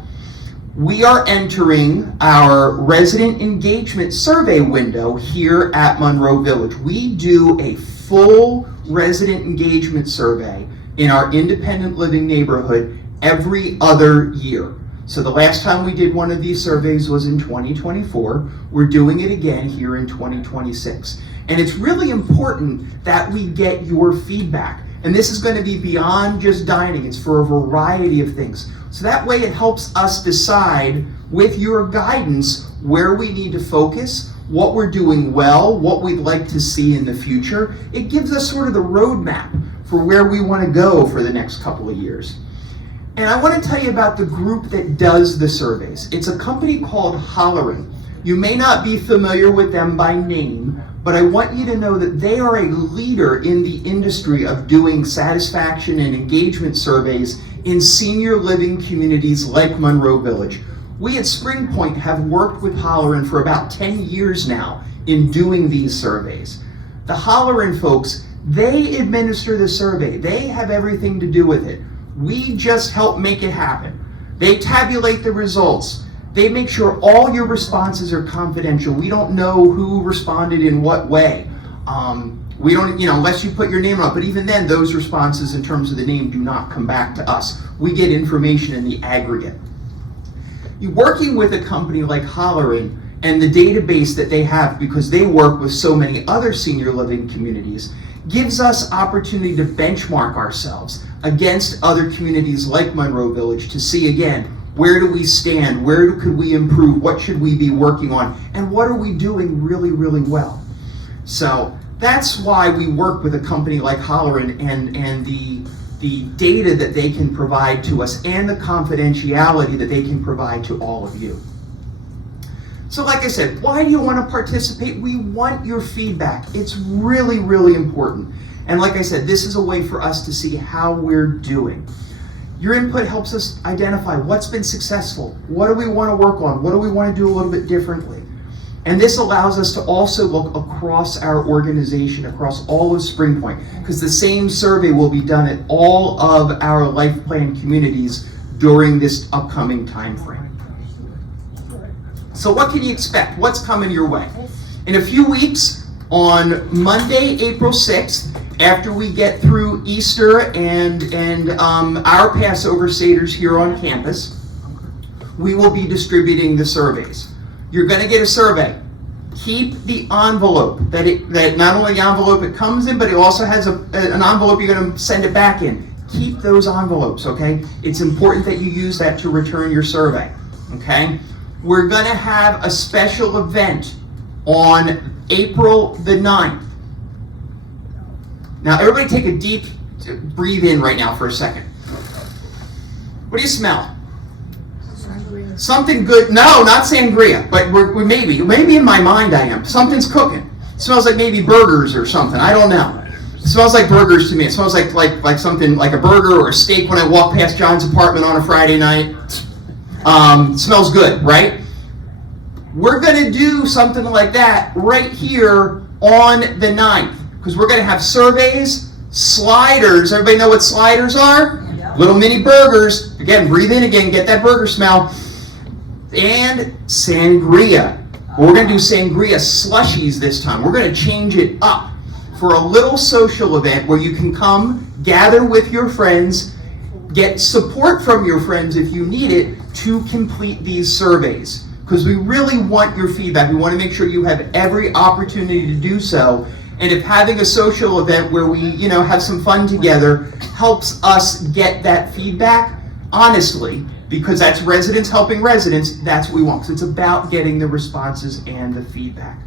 We are entering our resident engagement survey window here at Monroe Village. We do a full resident engagement survey in our independent living neighborhood every other year. So the last time we did one of these surveys was in 2024. We're doing it again here in 2026. And it's really important that we get your feedback. And this is going to be beyond just dining. It's for a variety of things. So that way it helps us decide with your guidance where we need to focus, what we're doing well, what we'd like to see in the future. It gives us sort of the roadmap for where we want to go for the next couple of years. And I want to tell you about the group that does the surveys. It's a company called Holleran. You may not be familiar with them by name, but I want you to know that they are a leader in the industry of doing satisfaction and engagement surveys in senior living communities like Monroe Village. We at Spring Point have worked with Holleran for about 10 years now in doing these surveys. The Holleran folks, they administer the survey. They have everything to do with it. We just help make it happen. They tabulate the results. They make sure all your responses are confidential. We don't know who responded in what way. We don't, unless you put your name up, but even then, those responses in terms of the name do not come back to us. We get information in the aggregate. You're working with a company like Holleran and the database that they have, because they work with so many other senior living communities, gives us opportunity to benchmark ourselves against other communities like Monroe Village to see, again, where do we stand? Where could we improve? What should we be working on? And what are we doing really, really well? So that's why we work with a company like Holleran and the data that they can provide to us and the confidentiality that they can provide to all of you. So like I said, why do you want to participate? We want your feedback. It's really, really important. And like I said, this is a way for us to see how we're doing. Your input helps us identify what's been successful, what do we want to work on, what do we want to do a little bit differently. And this allows us to also look across our organization, across all of Spring Point, because the same survey will be done at all of our life plan communities during this upcoming time frame. So what can you expect? What's coming your way? In a few weeks, on Monday, April 6th, after we get through Easter and our Passover Seders here on campus, we will be distributing the surveys. You're going to get a survey. Keep the envelope that not only the envelope it comes in, but it also has an envelope you're going to send it back in. Keep those envelopes, okay? It's important that you use that to return your survey, okay? We're going to have a special event on April the 9th. Now, everybody take a deep breathe in right now for a second. What do you smell? Something good. No, not sangria, but we're maybe in my mind I am. Something's cooking. It smells like maybe burgers or something. I don't know. It smells like burgers to me. It smells like something like a burger or a steak when I walk past John's apartment on a Friday night. Smells good, right? We're going to do something like that right here on the 9th because we're going to have surveys, sliders. Everybody know what sliders are? Little mini burgers. Again, breathe in again, get that burger smell. And sangria. We're going to do sangria slushies this time. We're going to change it up for a little social event where you can come, gather with your friends, get support from your friends if you need it to complete these surveys. Because we really want your feedback. We want to make sure you have every opportunity to do so. And if having a social event where we, have some fun together helps us get that feedback, honestly, because that's residents helping residents, that's what we want. Because it's about getting the responses and the feedback.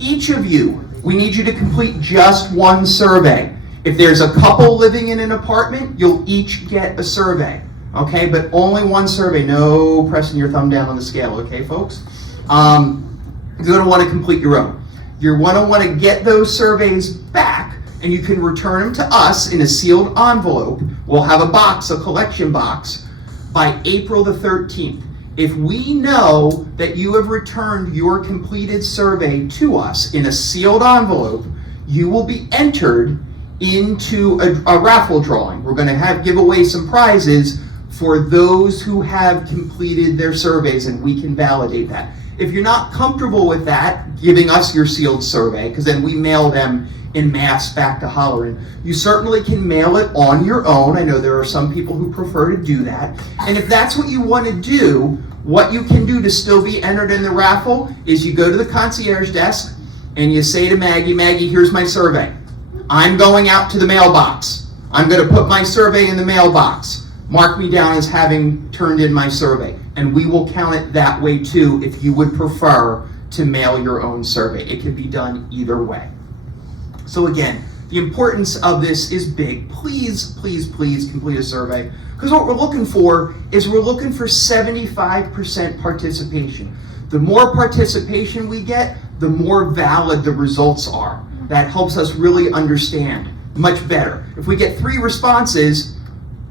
Each of you, we need you to complete just one survey. If there's a couple living in an apartment, you'll each get a survey. Okay, but only one survey. No pressing your thumb down on the scale, okay, folks? You're going to want to complete your own. You're going to want to get those surveys back, and you can return them to us in a sealed envelope. We'll have a box, a collection box, by April the 13th. If we know that you have returned your completed survey to us in a sealed envelope, you will be entered into a raffle drawing. We're going to give away some prizes for those who have completed their surveys, and we can validate that. If you're not comfortable with that, giving us your sealed survey, because then we mail them in mass back to Holleran, you certainly can mail it on your own. I know there are some people who prefer to do that. And if that's what you want to do, what you can do to still be entered in the raffle is you go to the concierge desk and you say to Maggie, Maggie, here's my survey. I'm going out to the mailbox. I'm going to put my survey in the mailbox. Mark me down as having turned in my survey. And we will count it that way too if you would prefer to mail your own survey. It can be done either way. So again, the importance of this is big. Please, please, please complete a survey. Because what we're looking for is 75% participation. The more participation we get, the more valid the results are. That helps us really understand much better. If we get 3 responses,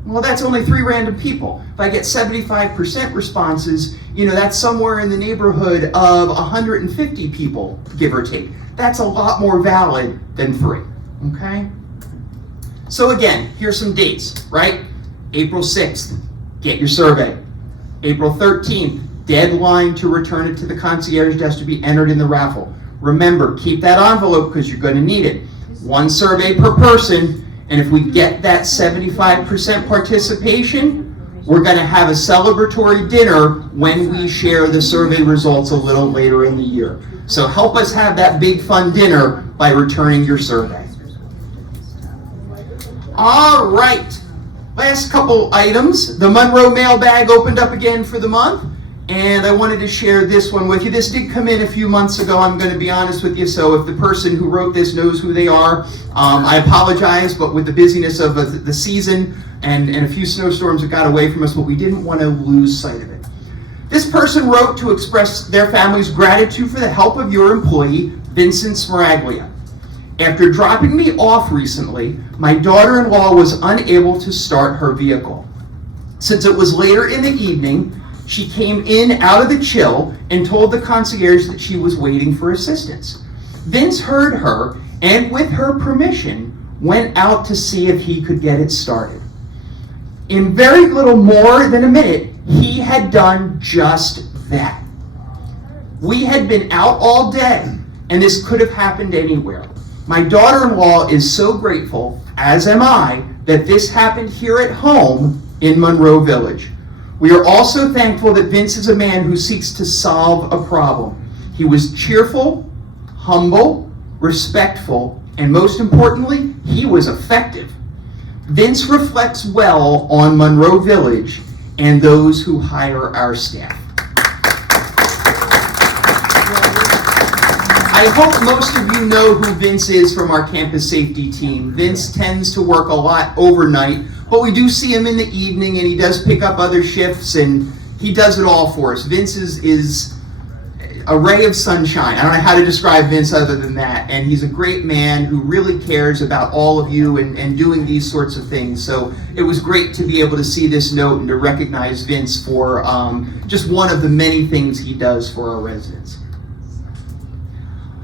well, that's only 3 random people. If I get 75% responses, that's somewhere in the neighborhood of 150 people, give or take. That's a lot more valid than 3, okay? So again, here's some dates, right? April 6th, get your survey. April 13th, deadline to return it to the concierge desk to be entered in the raffle. Remember, keep that envelope because you're going to need it. 1 survey per person, and if we get that 75% participation, we're going to have a celebratory dinner when we share the survey results a little later in the year. So help us have that big fun dinner by returning your survey. All right, last couple items. The Monroe mailbag opened up again for the month, and I wanted to share this one with you. This did come in a few months ago, I'm going to be honest with you, so if the person who wrote this knows who they are, I apologize, but with the busyness of the season and a few snowstorms, it got away from us, but we didn't want to lose sight of it. This person wrote to express their family's gratitude for the help of your employee, Vincent Smaraglia. After dropping me off recently, my daughter-in-law was unable to start her vehicle. Since it was later in the evening, she came in out of the chill and told the concierge that she was waiting for assistance. Vince heard her and, with her permission, went out to see if he could get it started. In very little more than a minute, he had done just that. We had been out all day, and this could have happened anywhere. My daughter-in-law is so grateful, as am I, that this happened here at home in Monroe Village. We are also thankful that Vince is a man who seeks to solve a problem. He was cheerful, humble, respectful, and most importantly, he was effective. Vince reflects well on Monroe Village and those who hire our staff. I hope most of you know who Vince is from our campus safety team. Vince tends to work a lot overnight, but we do see him in the evening, and he does pick up other shifts, and he does it all for us. Vince is a ray of sunshine. I don't know how to describe Vince other than that, and he's a great man who really cares about all of you and doing these sorts of things. So it was great to be able to see this note and to recognize Vince for just one of the many things he does for our residents.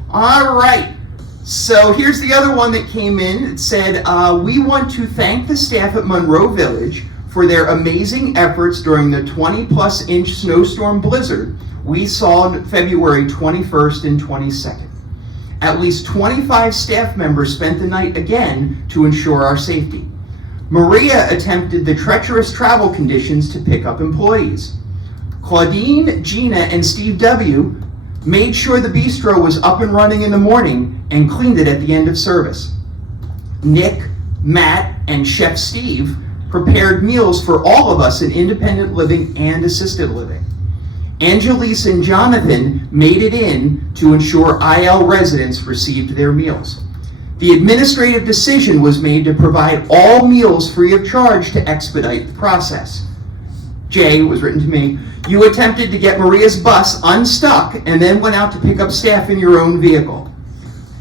All right, so here's the other one that came in. It said, we want to thank the staff at Monroe Village for their amazing efforts during the 20-plus inch snowstorm blizzard we saw on February 21st and 22nd. At least 25 staff members spent the night again to ensure our safety. Maria attempted the treacherous travel conditions to pick up employees. Claudine, Gina, and Steve W. made sure the bistro was up and running in the morning and cleaned it at the end of service. Nick, Matt, and Chef Steve prepared meals for all of us in independent living and assisted living. Angelise and Jonathan made it in to ensure IL residents received their meals. The administrative decision was made to provide all meals free of charge to expedite the process. Jay, was written to me, you attempted to get Maria's bus unstuck and then went out to pick up staff in your own vehicle.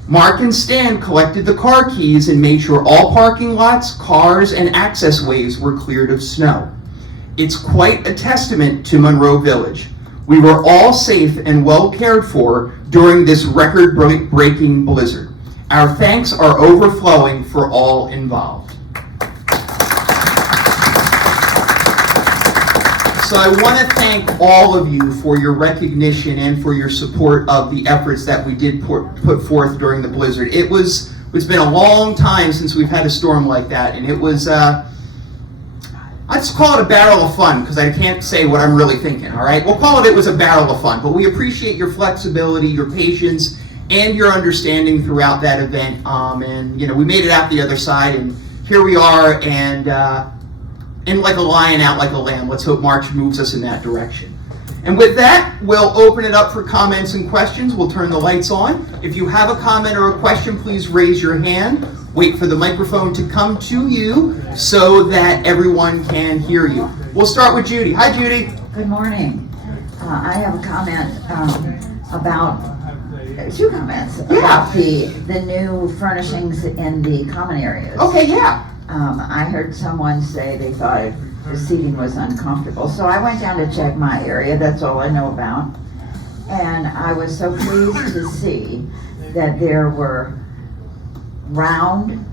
Mark and Stan collected the car keys and made sure all parking lots, cars, and access ways were cleared of snow. It's quite a testament to Monroe Village. We were all safe and well cared for during this record-breaking blizzard. Our thanks are overflowing for all involved. So I want to thank all of you for your recognition and for your support of the efforts that we did put forth during the blizzard. It's been a long time since we've had a storm like that, and it was, let's call it a barrel of fun, because I can't say what I'm really thinking, all right? We'll call it was a barrel of fun, but we appreciate your flexibility, your patience, and your understanding throughout that event. And, you know, we made it out the other side, and here we are, and in like a lion, out like a lamb. Let's hope March moves us in that direction. And with that, we'll open it up for comments and questions. We'll turn the lights on. If you have a comment or a question, please raise your hand. Wait for the microphone to come to you so that everyone can hear you. We'll start with Judy. Hi, Judy. Good morning. I have a comment about, two comments about the new furnishings in the common areas. Okay, yeah. I heard someone say they thought the seating was uncomfortable, so I went down to check my area. That's all I know about. And I was so pleased to see that there were round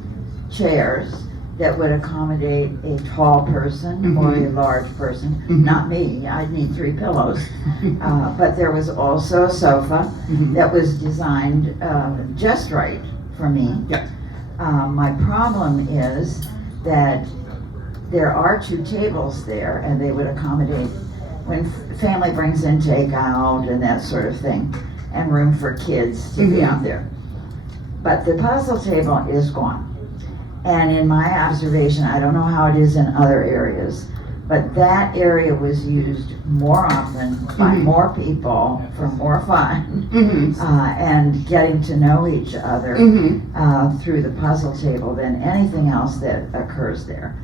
chairs that would accommodate a tall person or a large person. Not me, I'd need 3 pillows. But there was also a sofa that was designed just right for me. Yeah. My problem is that there are 2 tables there, and they would accommodate when family brings in takeout and that sort of thing, and room for kids to be out there. But the puzzle table is gone. And in my observation, I don't know how it is in other areas, but that area was used more often by more people for more fun and getting to know each other through the puzzle table than anything else that occurs there.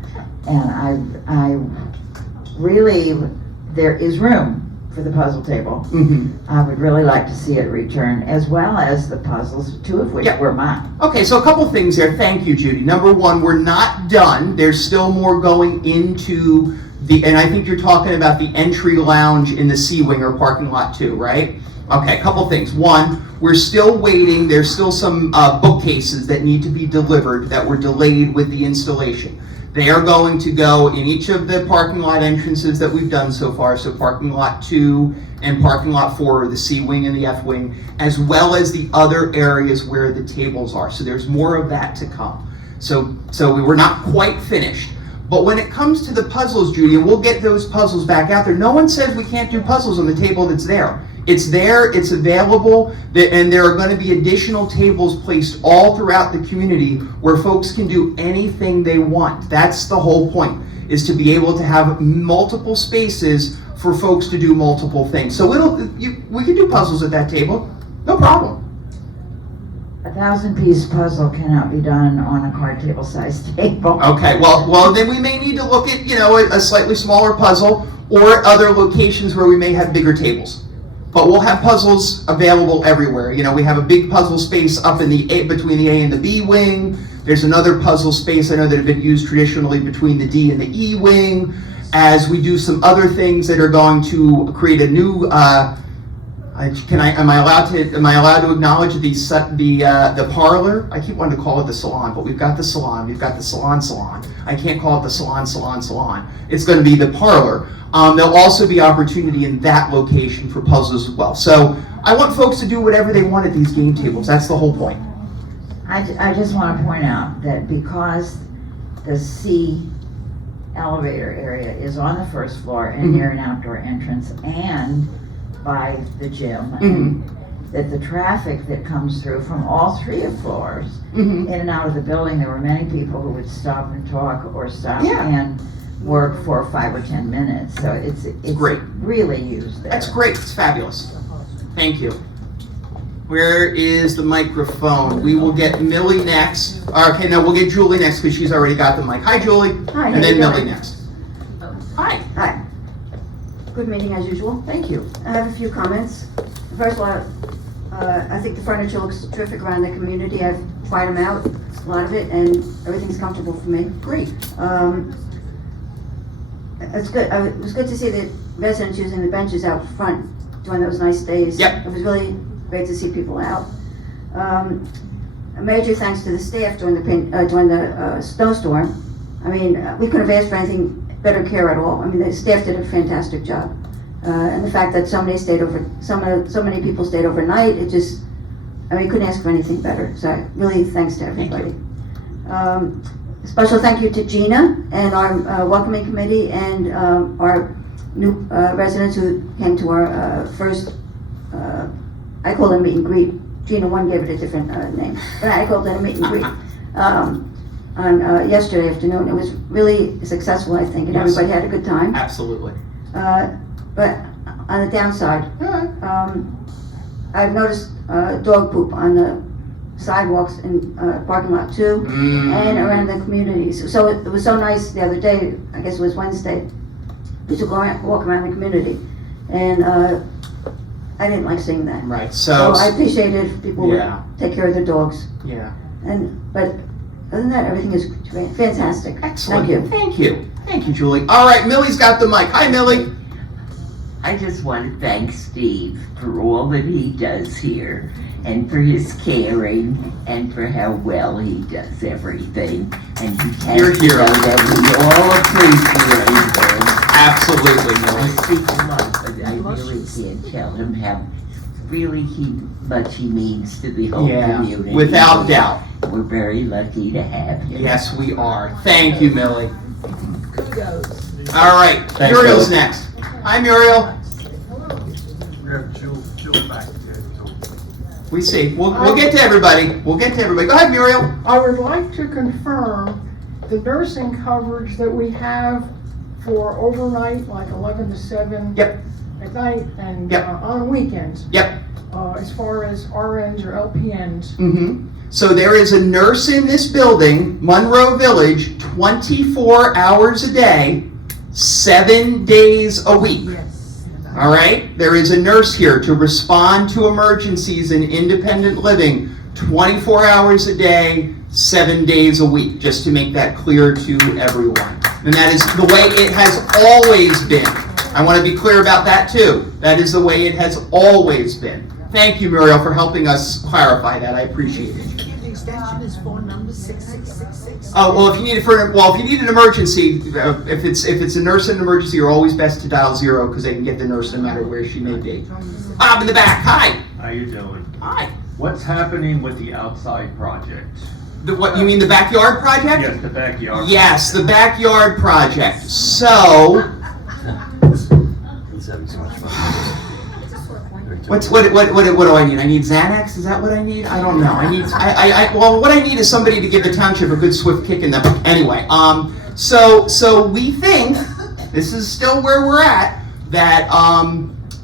And I really, there is room for the puzzle table. I would really like to see it return, as well as the puzzles, 2 of which were mine. Okay, so a couple things there. Thank you, Judy. Number one, we're not done. There's still more going into and I think you're talking about the entry lounge in the Sea Winger parking lot too, right? Okay, a couple things. One, we're still waiting. There's still some bookcases that need to be delivered that were delayed with the installation. They are going to go in each of the parking lot entrances that we've done so far, so parking lot 2 and parking lot 4, the C wing and the F wing, as well as the other areas where the tables are. So there's more of that to come. So we were not quite finished. But when it comes to the puzzles, Judy, and we'll get those puzzles back out there, no one says we can't do puzzles on the table that's there. It's there, it's available, and there are going to be additional tables placed all throughout the community where folks can do anything they want. That's the whole point, is to be able to have multiple spaces for folks to do multiple things. So we can do puzzles at that table, no problem. A 1,000-piece puzzle cannot be done on a card table sized table. Okay, well then we may need to look at, a slightly smaller puzzle or other locations where we may have bigger tables. But we'll have puzzles available everywhere. We have a big puzzle space up in between the A and the B wing. There's another puzzle space I know that have been used traditionally between the D and the E wing. As we do some other things that are going to create a new, am I allowed to acknowledge the parlor? I keep wanting to call it the salon, but we've got the salon. We've got the salon. I can't call it the salon. It's going to be the parlor. There'll also be opportunity in that location for puzzles as well. So I want folks to do whatever they want at these game tables. That's the whole point. I just want to point out that because the C elevator area is on the first floor and near an outdoor entrance and by the gym, and that the traffic that comes through from all 3 floors in and out of the building, there were many people who would stop and talk or stop and work for 5 or 10 minutes. So it's great. Really used there. That's great. It's fabulous. Thank you. Where is the microphone? We will get Millie next. Okay, no, we'll get Julie next because she's already got the mic. Hi, Julie. Hi, And then how you Millie doing? next. Hi. Hi. Good meeting as usual. Thank you. I have a few comments. First of all, I think the furniture looks terrific around the community. I've tried them out, a lot of it, and everything's comfortable for me. Great. It's good. It was good to see the residents using the benches out front during those nice days. Yep. It was really great to see people out. A major thanks to the staff during the snowstorm. I mean, we couldn't have asked for anything better care at all. I mean, the staff did a fantastic job. And the fact that so many people stayed overnight, we couldn't ask for anything better. So really thanks to everybody. Special thank you to Gina and our welcoming committee and our new residents who came to our first, I call it meet and greet. Gina 1 gave it a different name, but I called it a meet and greet. On yesterday afternoon. It was really successful, I think, and Yes. everybody had a good time. Absolutely. But on the downside, I've noticed dog poop on the sidewalks in parking lot 2 and around the communities. So it was so nice the other day, I guess it was Wednesday, to go walk around the community. And I didn't like seeing that. Right. So I appreciate it if people would Yeah. take care of their dogs. Yeah. But other than that, everything is fantastic. Excellent. Thank you. Thank you, Julie. All right, Millie's got the mic. Hi, Millie. I just want to thank Steve for all that he does here and for his caring and for how well he does everything. And you can't You're a hero. know that we all appreciate him. Absolutely, I Millie. speak a lot, but I really can't tell him how much he means to the whole Yeah, community. without doubt. We're very lucky to have him. Yes, we are. Thank you, Millie. Kudos. All right, Thanks, Muriel's Millie. next. Hi, Muriel. We have Jill back there, too. We see. We'll get to everybody. Go ahead, Muriel. I would like to confirm the nursing coverage that we have for overnight, like 11 to 7. Yep. At night and Yep. on weekends, Yep. as far as RNs or LPNs. So there is a nurse in this building, Monroe Village, 24 hours a day, 7 days a week. All right? There is a nurse here to respond to emergencies in independent living, 24 hours a day, 7 days a week, just to make that clear to everyone. And that is the way it has always been. I want to be clear about that too. That is the way it has always been. Thank you, Muriel, for helping us clarify that. I appreciate it. extension is phone number 6666. Oh, well, if you need an emergency, if it's a nurse in an emergency, you're always best to dial 0 because they can get the nurse no matter where she may be. Bob in the back, hi. How you doing? Hi. What's happening with the outside project? What, you mean the backyard project? Yes, the backyard. Yes, the backyard project. So, what do I need? I need Xanax? Is that what I need? I don't know. Well, what I need is somebody to give the township a good swift kick in the butt. Anyway, so we think, this is still where we're at, that,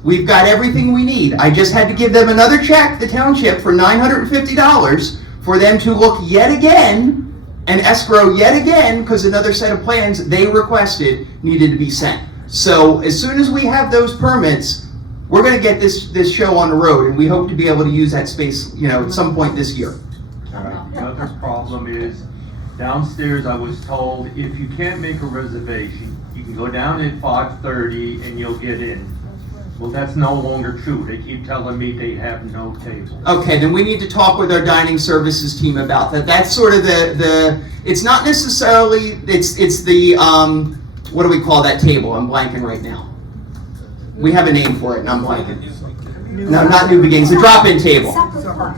we've got everything we need. I just had to give them another check, the township, for $950 for them to look yet again and escrow yet again, because another set of plans they requested needed to be sent. So as soon as we have those permits, we're gonna get this show on the road, and we hope to be able to use that space, at some point this year. All right. The other problem is downstairs. I was told if you can't make a reservation, you can go down at 5:30 and you'll get in. Well, that's no longer true. They keep telling me they have no tables. Okay, then we need to talk with our dining services team about that. That's sort of it's not necessarily, it's the, what do we call that table? I'm blanking right now. We have a name for it, and I'm blanking. No, not New Beginnings, the drop-in table.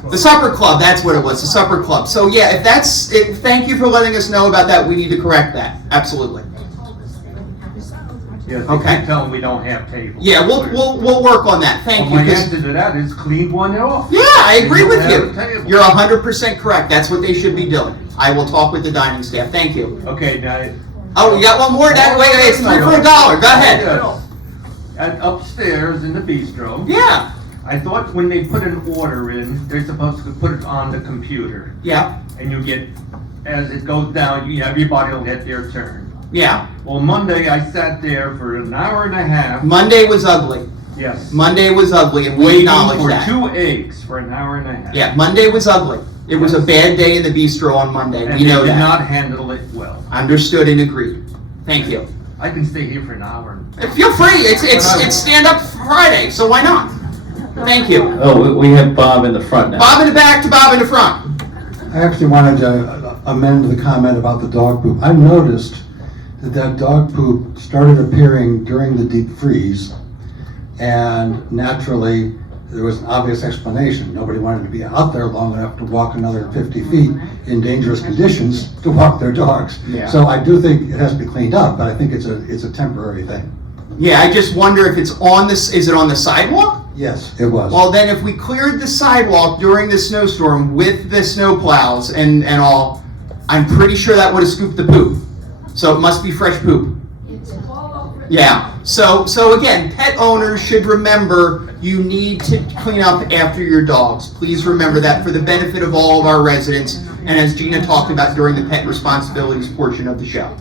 The supper club, that's what it was, the supper club. So yeah, thank you for letting us know about that. We need to correct that, absolutely. Yes, they Okay. keep telling we don't have tables. Yeah, we'll work on that, thank you. Well, my 'cause- answer to that is clean one off. Yeah, I agree You with don't you. have a table. You're 100% correct, that's what they should be doing. I will talk with the dining staff, thank you. Okay, now. Oh, you got one more? Wait, it's three for $1, go ahead. Yes. And upstairs in the bistro. Yeah, I thought when they put an order in, they're supposed to put it on the computer. yeah, And you get, as it goes down, everybody will get their turn. yeah. Well, Monday I sat there for an hour and a half. Monday was ugly. Yes. Monday was ugly, and we Waiting acknowledge for that. 2 eggs for an hour and a half. Yeah, Monday was ugly. It was a bad day in the bistro on Monday, And we know they did that. not handle it well. Understood and agreed. Thank you. I can stay here for an hour. Feel free, it's stand-up Friday, so why not? Thank you. Oh, we have Bob in the front now. Bob in the back to Bob in the front. I actually wanted to amend the comment about the dog poop. I noticed that dog poop started appearing during the deep freeze, and naturally, there was an obvious explanation. Nobody wanted to be out there long enough to walk another 50 feet in dangerous conditions to walk their dogs. Yeah. So I do think it has to be cleaned up, but I think it's a temporary thing. Yeah, I just wonder if it's on this, is it on the sidewalk? Yes, it was. Well, then if we cleared the sidewalk during the snowstorm with the snow plows and all, I'm pretty sure that would have scooped the poop. So it must be fresh poop. Yeah, so again, pet owners should remember you need to clean up after your dogs. Please remember that for the benefit of all of our residents, and as Gina talked about during the pet responsibilities portion of the show.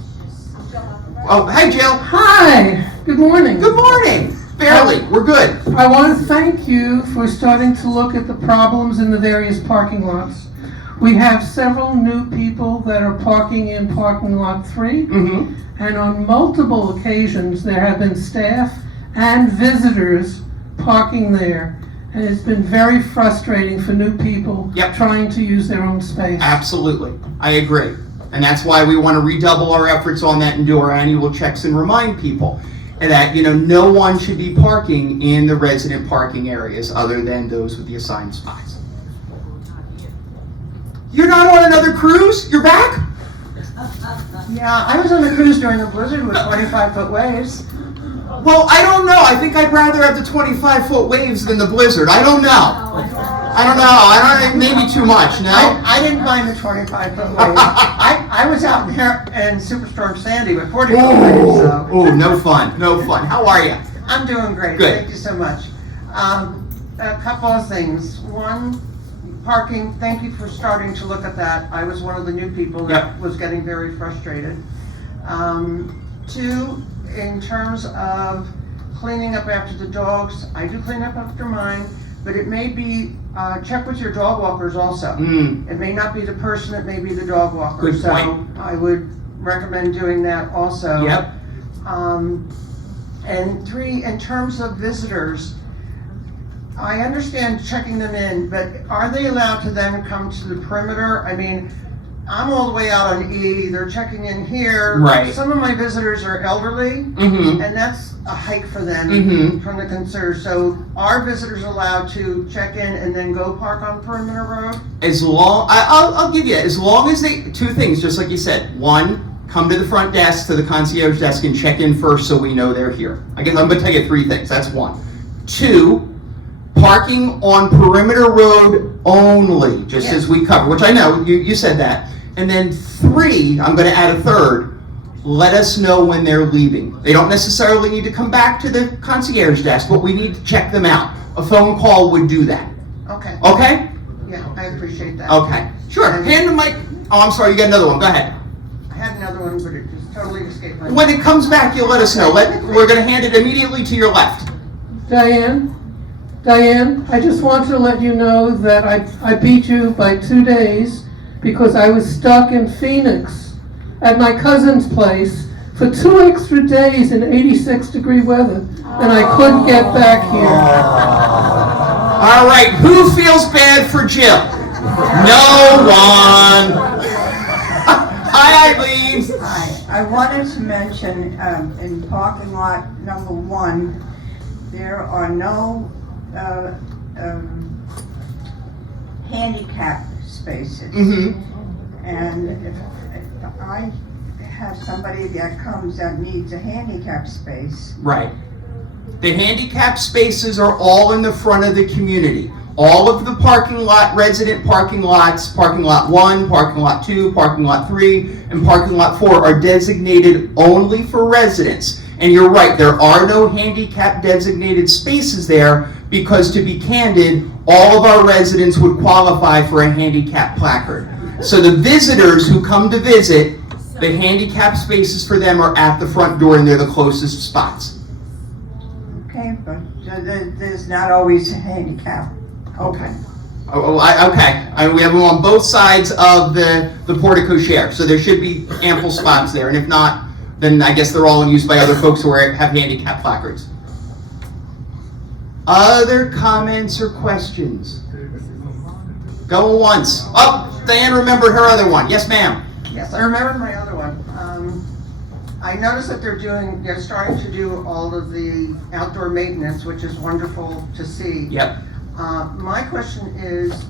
Oh, hi Jill. Hi, good morning. Good morning. Barely, we're good. I want to thank you for starting to look at the problems in the various parking lots. We have several new people that are parking in parking lot 3. Mm-hmm. And on multiple occasions, there have been staff and visitors parking there. And it's been very frustrating for new people trying to use their own space. Absolutely, I agree. And that's why we want to redouble our efforts on that and do our annual checks and remind people that, no one should be parking in the resident parking areas other than those with the assigned spots. You're not on another cruise? You're back? Yeah, I was on a cruise during the blizzard with 25-foot waves. Well, I don't know. I think I'd rather have the 25-foot waves than the blizzard. I don't know. Maybe too much, no? I didn't mind the 25-foot waves. I was out here in Superstorm Sandy with 40-foot waves, so. Oh, no fun, no fun. How are you? I'm doing great, Good. Thank you so much. A couple of things. One, parking, thank you for starting to look at that. I was one of the new people that was getting very frustrated. Two, in terms of cleaning up after the dogs, I do clean up after mine, but it may be, check with your dog walkers also. It may not be the person, it may be the dog walker. Good point. So I would recommend doing that also. Yep. And three, in terms of visitors, I understand checking them in, but are they allowed to then come to the perimeter? I mean, I'm all the way out on E, they're checking in here. Right. Some of my visitors are elderly, Mm-hmm. and that's a hike for them Mhm. from the concern. So are visitors allowed to check in and then go park on Perimeter Road? As long, I'll give you, as long as they, two things, just like you said. One, come to the front desk, to the concierge desk and check in first so we know they're here. I guess I'm gonna tell you three things, that's one. Two, parking on Perimeter Road only, just as we covered, which I know, you said that. And then three, I'm gonna add a third, let us know when they're leaving. They don't necessarily need to come back to the concierge desk, but we need to check them out. A phone call would do that, Okay, okay? yeah, I appreciate that. Okay, sure, hand the mic, oh, I'm sorry, you got another one, go ahead. I had another one, but it just totally escaped my. When it comes back, you'll let us know. We're gonna hand it immediately to your left. Diane, I just want to let you know that I beat you by 2 days because I was stuck in Phoenix at my cousin's place for 2 extra days in 86-degree weather, and I couldn't get back here. All right, who feels bad for Jill? No one. Hi, Eileen. Hi, I wanted to mention, in parking lot number 1, there are no, handicap spaces. Mm-hmm. And if I have somebody that comes that needs a handicap space, Right. The handicap spaces are all in the front of the community. All of the parking lot, resident parking lots, parking lot 1, parking lot 2, parking lot 3, and parking lot 4 are designated only for residents. And you're right, there are no handicap designated spaces there because, to be candid, all of our residents would qualify for a handicap placard. So the visitors who come to visit, the handicap spaces for them are at the front door and they're the closest spots. okay, but there's not always a handicap. Okay. Okay. We have them on both sides of the portico share, so there should be ample spots there. And if not, then I guess they're all in use by other folks who have handicap placards. Other comments or questions? Go once. Oh, Diane remembered her other one. Yes, ma'am. Yes, I remember my other one. I noticed that they're starting to do all of the outdoor maintenance, which is wonderful to see. Yep. My question is,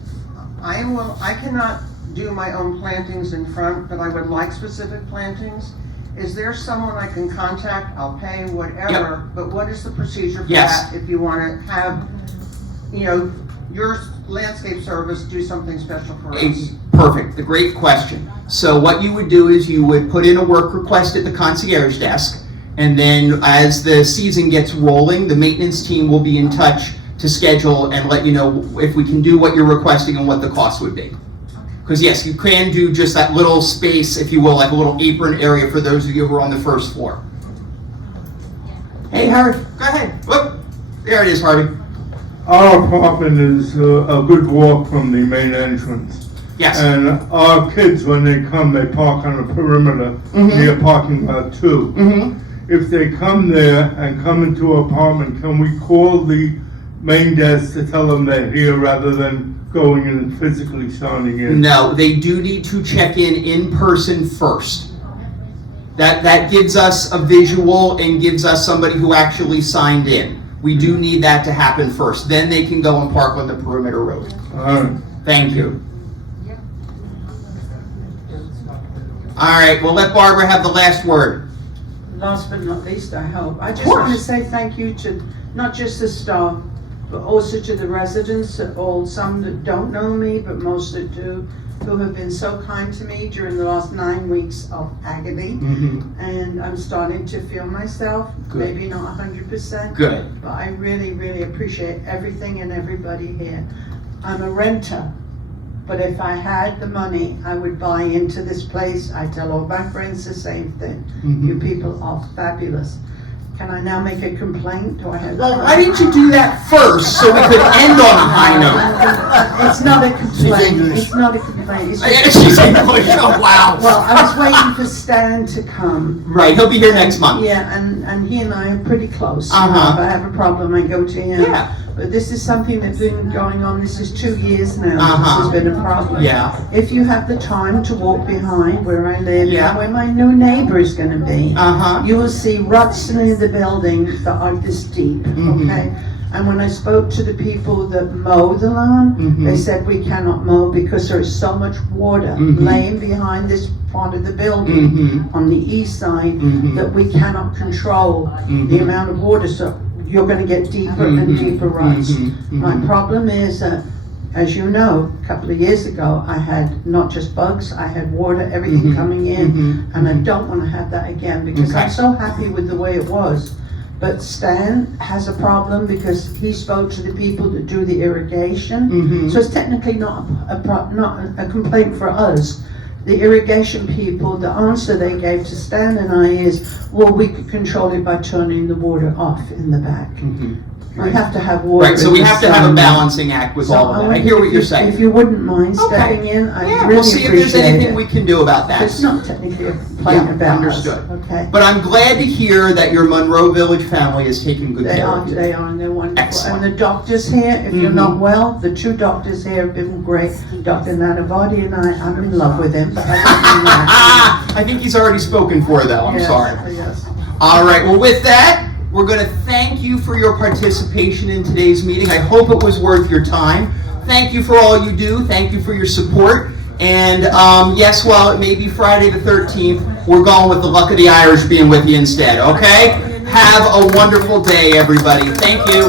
I cannot do my own plantings in front, but I would like specific plantings. Is there someone I can contact? I'll pay whatever, but what is the procedure for Yes. that if you want to have, your landscape service do something special for us? Perfect. A great question. So what you would do is you would put in a work request at the concierge desk, and then as the season gets rolling, the maintenance team will be in touch to schedule and let you know if we can do what you're requesting and what the cost would be. Because yes, you can do just that little space, if you will, like a little apron area for those of you who are on the first floor. Hey, Harvey, go ahead. Whoop. There it is, Harvey. Our apartment is a good walk from the main entrance. Yes. And our kids, when they come, they park on the perimeter near parking lot 2. Mm-hmm. If they come there and come into our apartment, can we call the main desk to tell them they're here rather than going in and physically signing in? No, they do need to check in person first. That gives us a visual and gives us somebody who actually signed in. We do need that to happen first. Then they can go and park on the perimeter road. Thank you. All right, we'll let Barbara have the last word. Last but not least, I hope. I just course. want to say thank you to not just the staff, but also to the residents, some that don't know me, but most that do, who have been so kind to me during the last 9 weeks of agony. And I'm starting to feel myself, Good. maybe not 100%. Good. But I really, really appreciate everything and everybody here. I'm a renter, but if I had the money, I would buy into this place. I tell all my friends the same thing. You people are fabulous. Can I now make a complaint? Do I have? Well, why didn't you do that first so we could end on a high note? It's not a complaint. It's not a complaint. It's just- She's English. Oh, wow. Well, I was waiting for Stan to come. Right, he'll be here next month. Yeah, and he and I are pretty close. Uh-huh. If I have a problem, I go to him. Yeah. But this is something that's been going on, this is 2 years now, Uh-huh. this has been a problem. Yeah. If you have the time to walk behind where I live, Yeah. and where my new neighbor is gonna be, Uh-huh. you will see ruts near the building that are this deep, Mhm. okay? And when I spoke to the people that mow the lawn, Mhm. they said we cannot mow because there is so much water Mhm. laying behind this part of the building Mhm. on the east side Mhm. that we cannot control Mhm. the amount of water, so you're gonna get deeper and Mhm. deeper ruts. Mhm. My Mhm. problem is, as you know, a couple of years ago, I had not just bugs, I had water, everything Mhm. coming in, Mhm. and I don't wanna have that again, because Okay. I'm so happy with the way it was. But Stan has a problem because he spoke to the people that do the irrigation. Mhm. So it's technically not not a complaint for us. The irrigation people, the answer they gave to Stan and I is, well, we could control it by turning the water off in the back. Mhm. We have to have water. Right, so in we the have to have a sun. balancing act with So all of that. I wonder hear what if you're you- saying. If you wouldn't mind Okay. stepping in, I Yeah, really we'll see if there's appreciate anything it. we can do about that. It's not technically a complaint Yeah, about us, understood. okay? But I'm glad to hear that your Monroe Village family is taking good They care are, of you. they are, and they're wonderful. Excellent. And the doctors here, if you're Mhm. not well, the 2 doctors here have been great. Dr. Nanavati and I'm in love with him, but I don't mean that. I think he's already spoken for, though. I'm Yes, sorry. Yes. All right, well, with that, we're going to thank you for your participation in today's meeting. I hope it was worth your time. Thank you for all you do. Thank you for your support. And yes, while it may be Friday the 13th, we're going with the luck of the Irish being with you instead, okay? Have a wonderful day, everybody. Thank you.